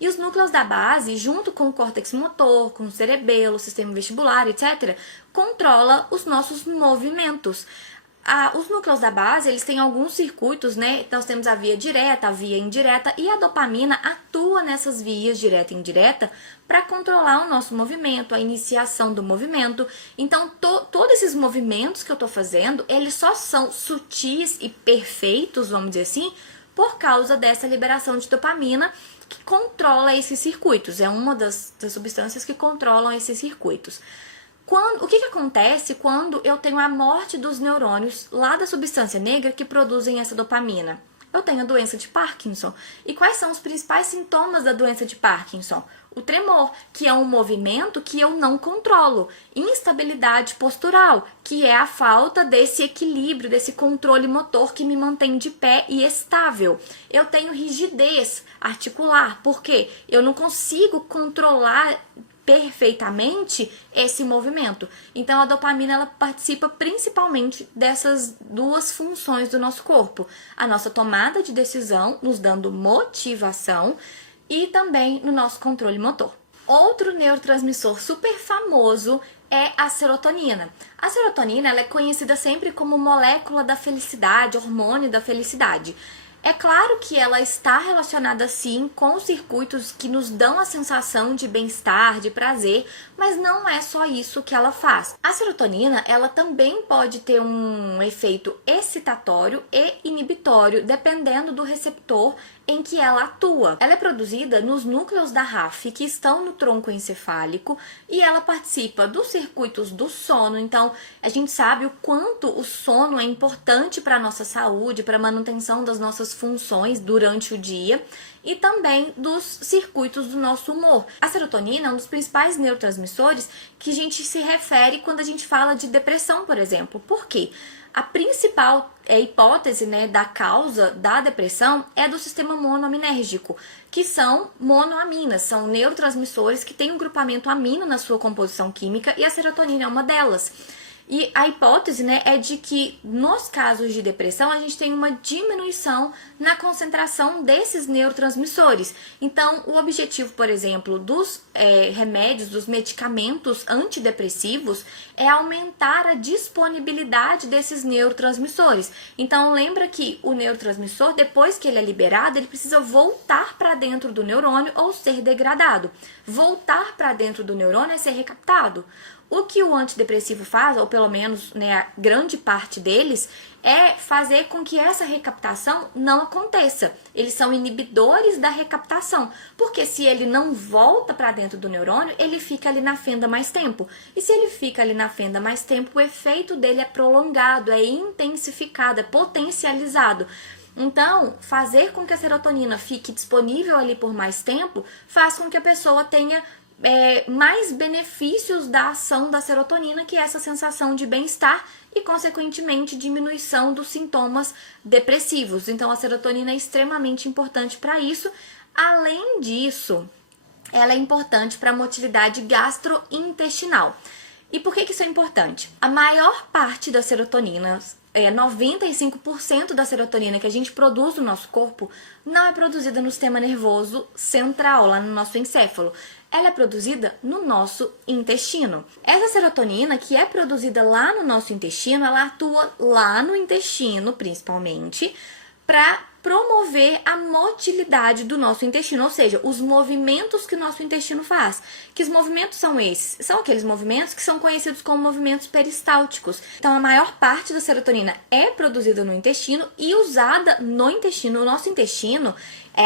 E os núcleos da base, junto com o córtex motor, com o cerebelo, o sistema vestibular, etc., controla os nossos movimentos. Os núcleos da base, eles têm alguns circuitos, né? Nós temos a via direta, a via indireta, e a dopamina atua nessas vias direta e indireta para controlar o nosso movimento, a iniciação do movimento. Então, todos esses movimentos que eu estou fazendo, eles só são sutis e perfeitos, vamos dizer assim, por causa dessa liberação de dopamina que controla esses circuitos. É uma das substâncias que controlam esses circuitos. O que acontece quando eu tenho a morte dos neurônios lá da substância negra que produzem essa dopamina? Eu tenho a doença de Parkinson. E quais são os principais sintomas da doença de Parkinson? O tremor, que é um movimento que eu não controlo. Instabilidade postural, que é a falta desse equilíbrio, desse controle motor que me mantém de pé e estável. Eu tenho rigidez articular, porque eu não consigo controlar perfeitamente esse movimento. Então a dopamina ela participa principalmente dessas duas funções do nosso corpo. A nossa tomada de decisão, nos dando motivação, e também no nosso controle motor. Outro neurotransmissor super famoso é a serotonina. A serotonina ela é conhecida sempre como molécula da felicidade, hormônio da felicidade. É claro que ela está relacionada sim com os circuitos que nos dão a sensação de bem-estar, de prazer, mas não é só isso que ela faz. A serotonina, ela também pode ter um efeito excitatório e inibitório, dependendo do receptor em que ela atua. Ela é produzida nos núcleos da RAF, que estão no tronco encefálico, e ela participa dos circuitos do sono. Então, a gente sabe o quanto o sono é importante para a nossa saúde, para a manutenção das nossas funções durante o dia, e também dos circuitos do nosso humor. A serotonina é um dos principais neurotransmissores que a gente se refere quando a gente fala de depressão, por exemplo. Por quê? A principal hipótese, né, da causa da depressão é do sistema monoaminérgico, que são monoaminas, são neurotransmissores que têm um grupamento amino na sua composição química, e a serotonina é uma delas. E a hipótese, né, é de que nos casos de depressão a gente tem uma diminuição na concentração desses neurotransmissores. Então, o objetivo, por exemplo, dos remédios, dos medicamentos antidepressivos é aumentar a disponibilidade desses neurotransmissores. Então, lembra que o neurotransmissor, depois que ele é liberado, ele precisa voltar para dentro do neurônio ou ser degradado. Voltar para dentro do neurônio é ser recaptado. O que o antidepressivo faz, ou pelo menos, né, a grande parte deles, é fazer com que essa recaptação não aconteça. Eles são inibidores da recaptação, porque se ele não volta para dentro do neurônio, ele fica ali na fenda mais tempo. E se ele fica ali na fenda mais tempo, o efeito dele é prolongado, é intensificado, é potencializado. Então, fazer com que a serotonina fique disponível ali por mais tempo faz com que a pessoa tenha mais benefícios da ação da serotonina, que é essa sensação de bem-estar e, consequentemente, diminuição dos sintomas depressivos. Então, a serotonina é extremamente importante para isso. Além disso, ela é importante para a motilidade gastrointestinal. E por que isso é importante? A maior parte da serotonina, 95% da serotonina que a gente produz no nosso corpo, não é produzida no sistema nervoso central, lá no nosso encéfalo. Ela é produzida no nosso intestino. Essa serotonina que é produzida lá no nosso intestino, ela atua lá no intestino, principalmente, para promover a motilidade do nosso intestino, ou seja, os movimentos que o nosso intestino faz. Que os movimentos são esses? São aqueles movimentos que são conhecidos como movimentos peristálticos. Então, a maior parte da serotonina é produzida no intestino e usada no intestino. O nosso intestino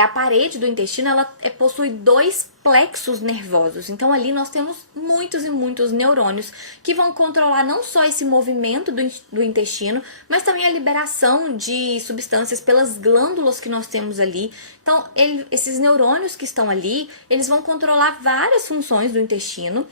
a parede do intestino, ela possui 2 plexos nervosos. Então ali nós temos muitos e muitos neurônios que vão controlar não só esse movimento do intestino, mas também a liberação de substâncias pelas glândulas que nós temos ali. Então esses neurônios que estão ali, eles vão controlar várias funções do intestino.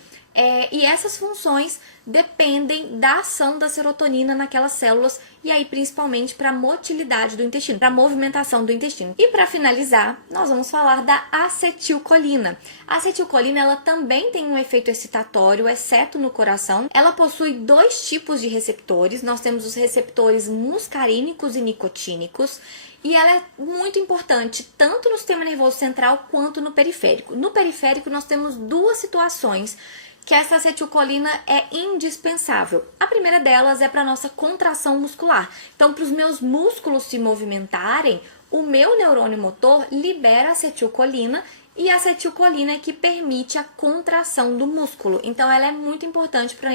E essas funções dependem da ação da serotonina naquelas células e aí principalmente para a motilidade do intestino, para a movimentação do intestino. E para finalizar, nós vamos falar da acetilcolina. A acetilcolina ela também tem um efeito excitatório, exceto no coração. Ela possui 2 tipos de receptores. Nós temos os receptores muscarínicos e nicotínicos. E ela é muito importante, tanto no sistema nervoso central quanto no periférico. No periférico, nós temos 2 situações que essa acetilcolina é indispensável. A primeira delas é para a nossa contração muscular. Então, para os meus músculos se movimentarem, o meu neurônio motor libera acetilcolina e a acetilcolina é que permite a contração do músculo. Então, ela é muito importante para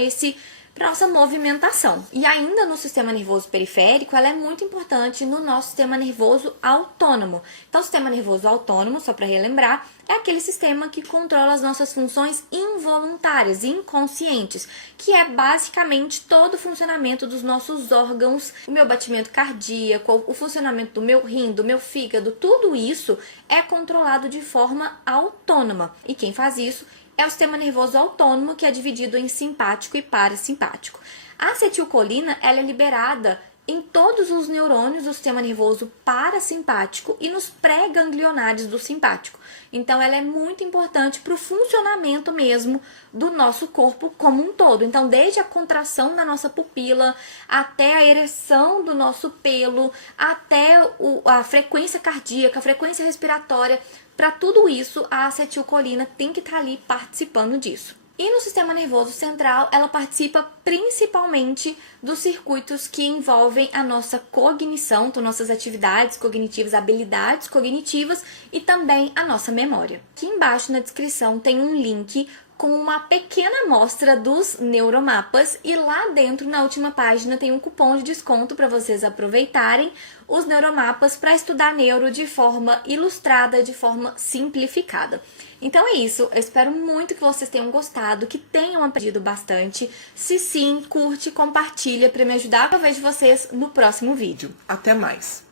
nossa movimentação. E ainda no sistema nervoso periférico, ela é muito importante no nosso sistema nervoso autônomo. Então, o sistema nervoso autônomo, só para relembrar, é aquele sistema que controla as nossas funções involuntárias, inconscientes, que é basicamente todo o funcionamento dos nossos órgãos, o meu batimento cardíaco, o funcionamento do meu rim, do meu fígado, tudo isso é controlado de forma autônoma. E quem faz isso é o sistema nervoso autônomo, que é dividido em simpático e parasimpático. A acetilcolina ela é liberada em todos os neurônios do sistema nervoso parasimpático e nos pré-ganglionares do simpático. Então, ela é muito importante para o funcionamento mesmo do nosso corpo como um todo. Então, desde a contração da nossa pupila, até a ereção do nosso pelo, até a frequência cardíaca, a frequência respiratória, para tudo isso, a acetilcolina tem que estar ali participando disso. E no sistema nervoso central, ela participa principalmente dos circuitos que envolvem a nossa cognição, então nossas atividades cognitivas, habilidades cognitivas e também a nossa memória. Aqui embaixo na descrição tem um link com uma pequena amostra dos neuromapas e lá dentro, na última página, tem um cupom de desconto para vocês aproveitarem os neuromapas para estudar neuro de forma ilustrada, de forma simplificada. Então é isso, eu espero muito que vocês tenham gostado, que tenham aprendido bastante. Se sim, curte, compartilha para me ajudar. Eu vejo vocês no próximo vídeo. Até mais!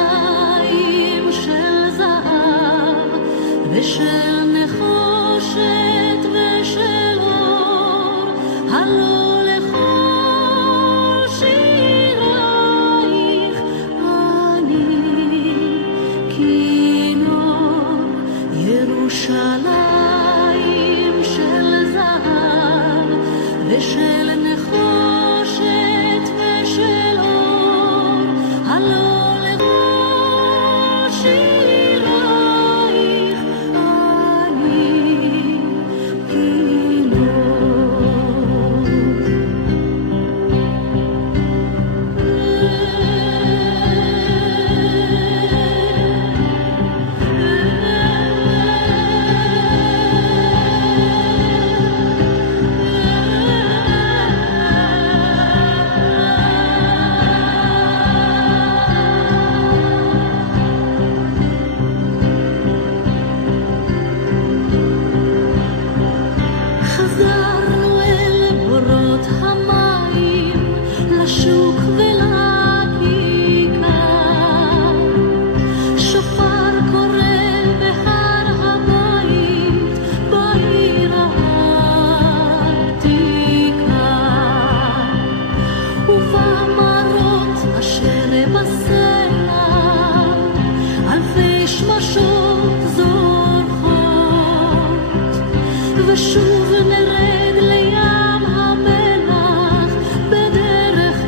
ירושלים של זהב ושל נחושת ושל אור, הלא לכל שירייך אני כינור. ירושלים של זהב ושל נחושת ושל אור, הלא לכל שירייך אני ושוב נרד לים המלח בדרך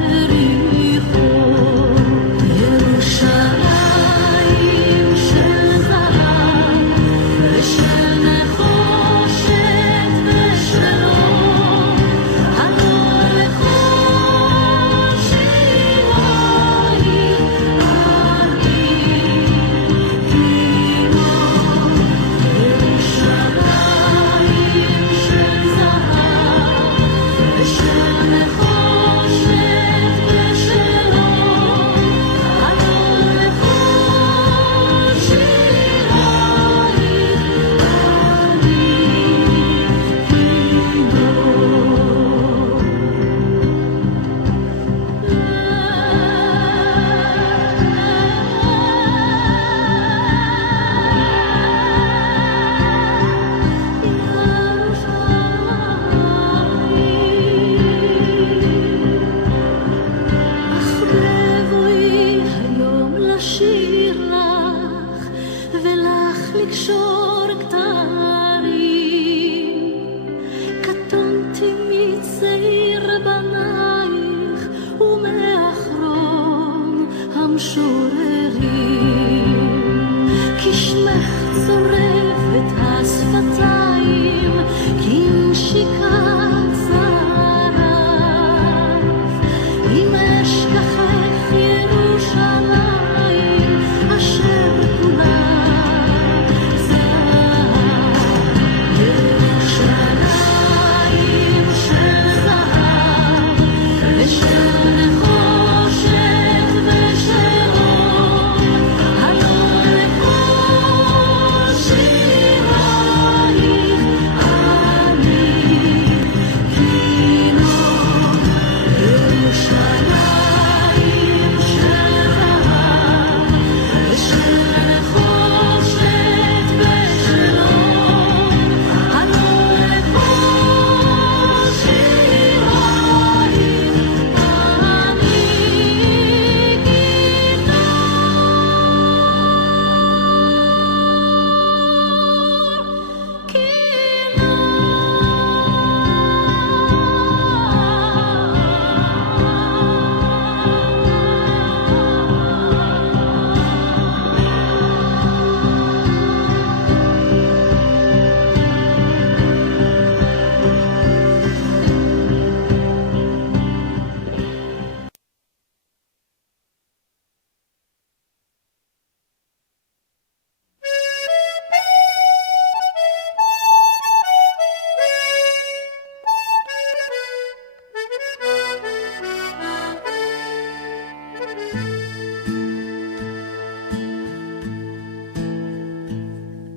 יריחו. ירושלים של זהב ושל נחושת ושל אור, הלא לכל שירה היא אני כמו. ירושלים של זהב ושל נחושת ושל אור, הלא לכל שירה היא אך בבואי היום לשיר לך ולך לקשור כתרים, קטונתי מצעיר בנייך ומאחרון המשוררים, כי שמך צורב את השפתיים כנשיקת זרף. אם אשכחך ירושלים אשר כולה זהב. ירושלים של זהב ושל נחושת ושל אור, הלא לכל שירייך אני כמו. ירושלים של זהב ושל נחושת ושל אור, הלא לכל שירייך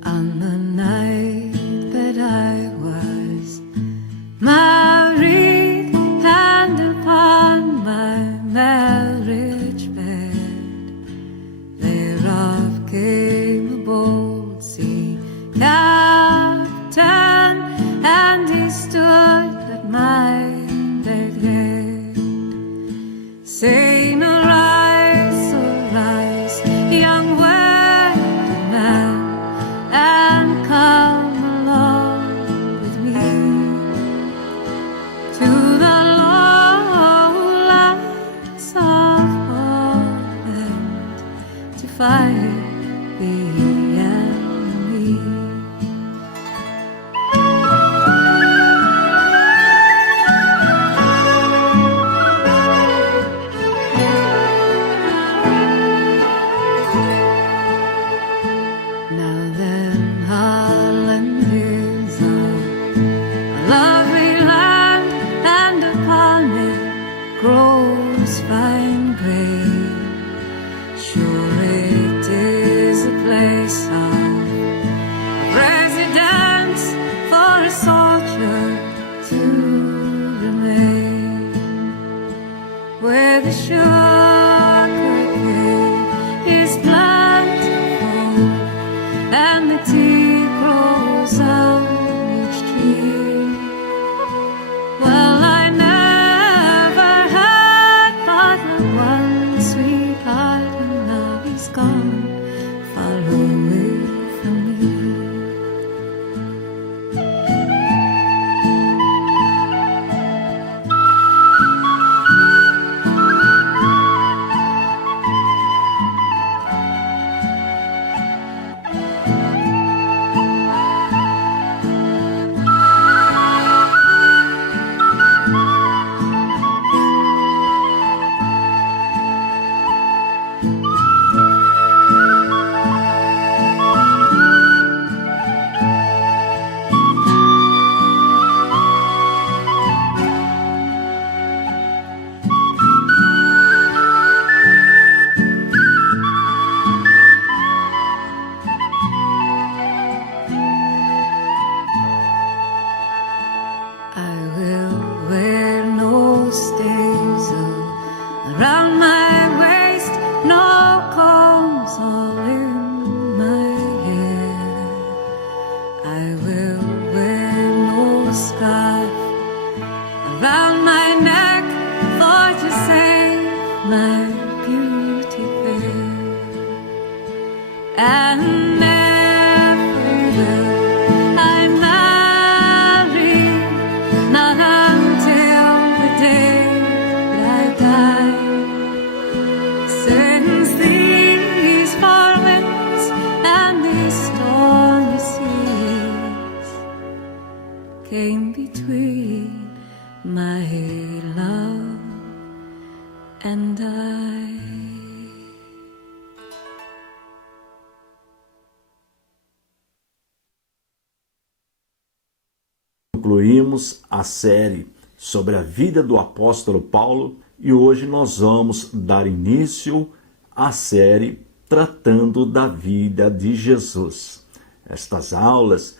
On the night that I was married and upon my marriage bed, thereof came a bold sea captain, and he stood at my bedshead, saying, arise, arise, young wedded man, and come along with me to the lowlands of Holland to fight the enemy. Now then, Holland is a lovely land, and upon it grows fine grain. Sure it is a place of residence for a soldier to remain, where the sugar cane is plentiful and the tea grows on each tree. Well, I never had but one sweetheart, and now he's gone far away from me. around my waist, no combs all in my hair. I will wear no scarf around my neck for to save my beauty fair. And never will I marry, not until the day that I die. Since these far winds and these stormy seas came between my love and I. Concluímos a série sobre a vida do apóstolo Paulo e hoje nós vamos dar início à série tratando da vida de Jesus. Estas aulas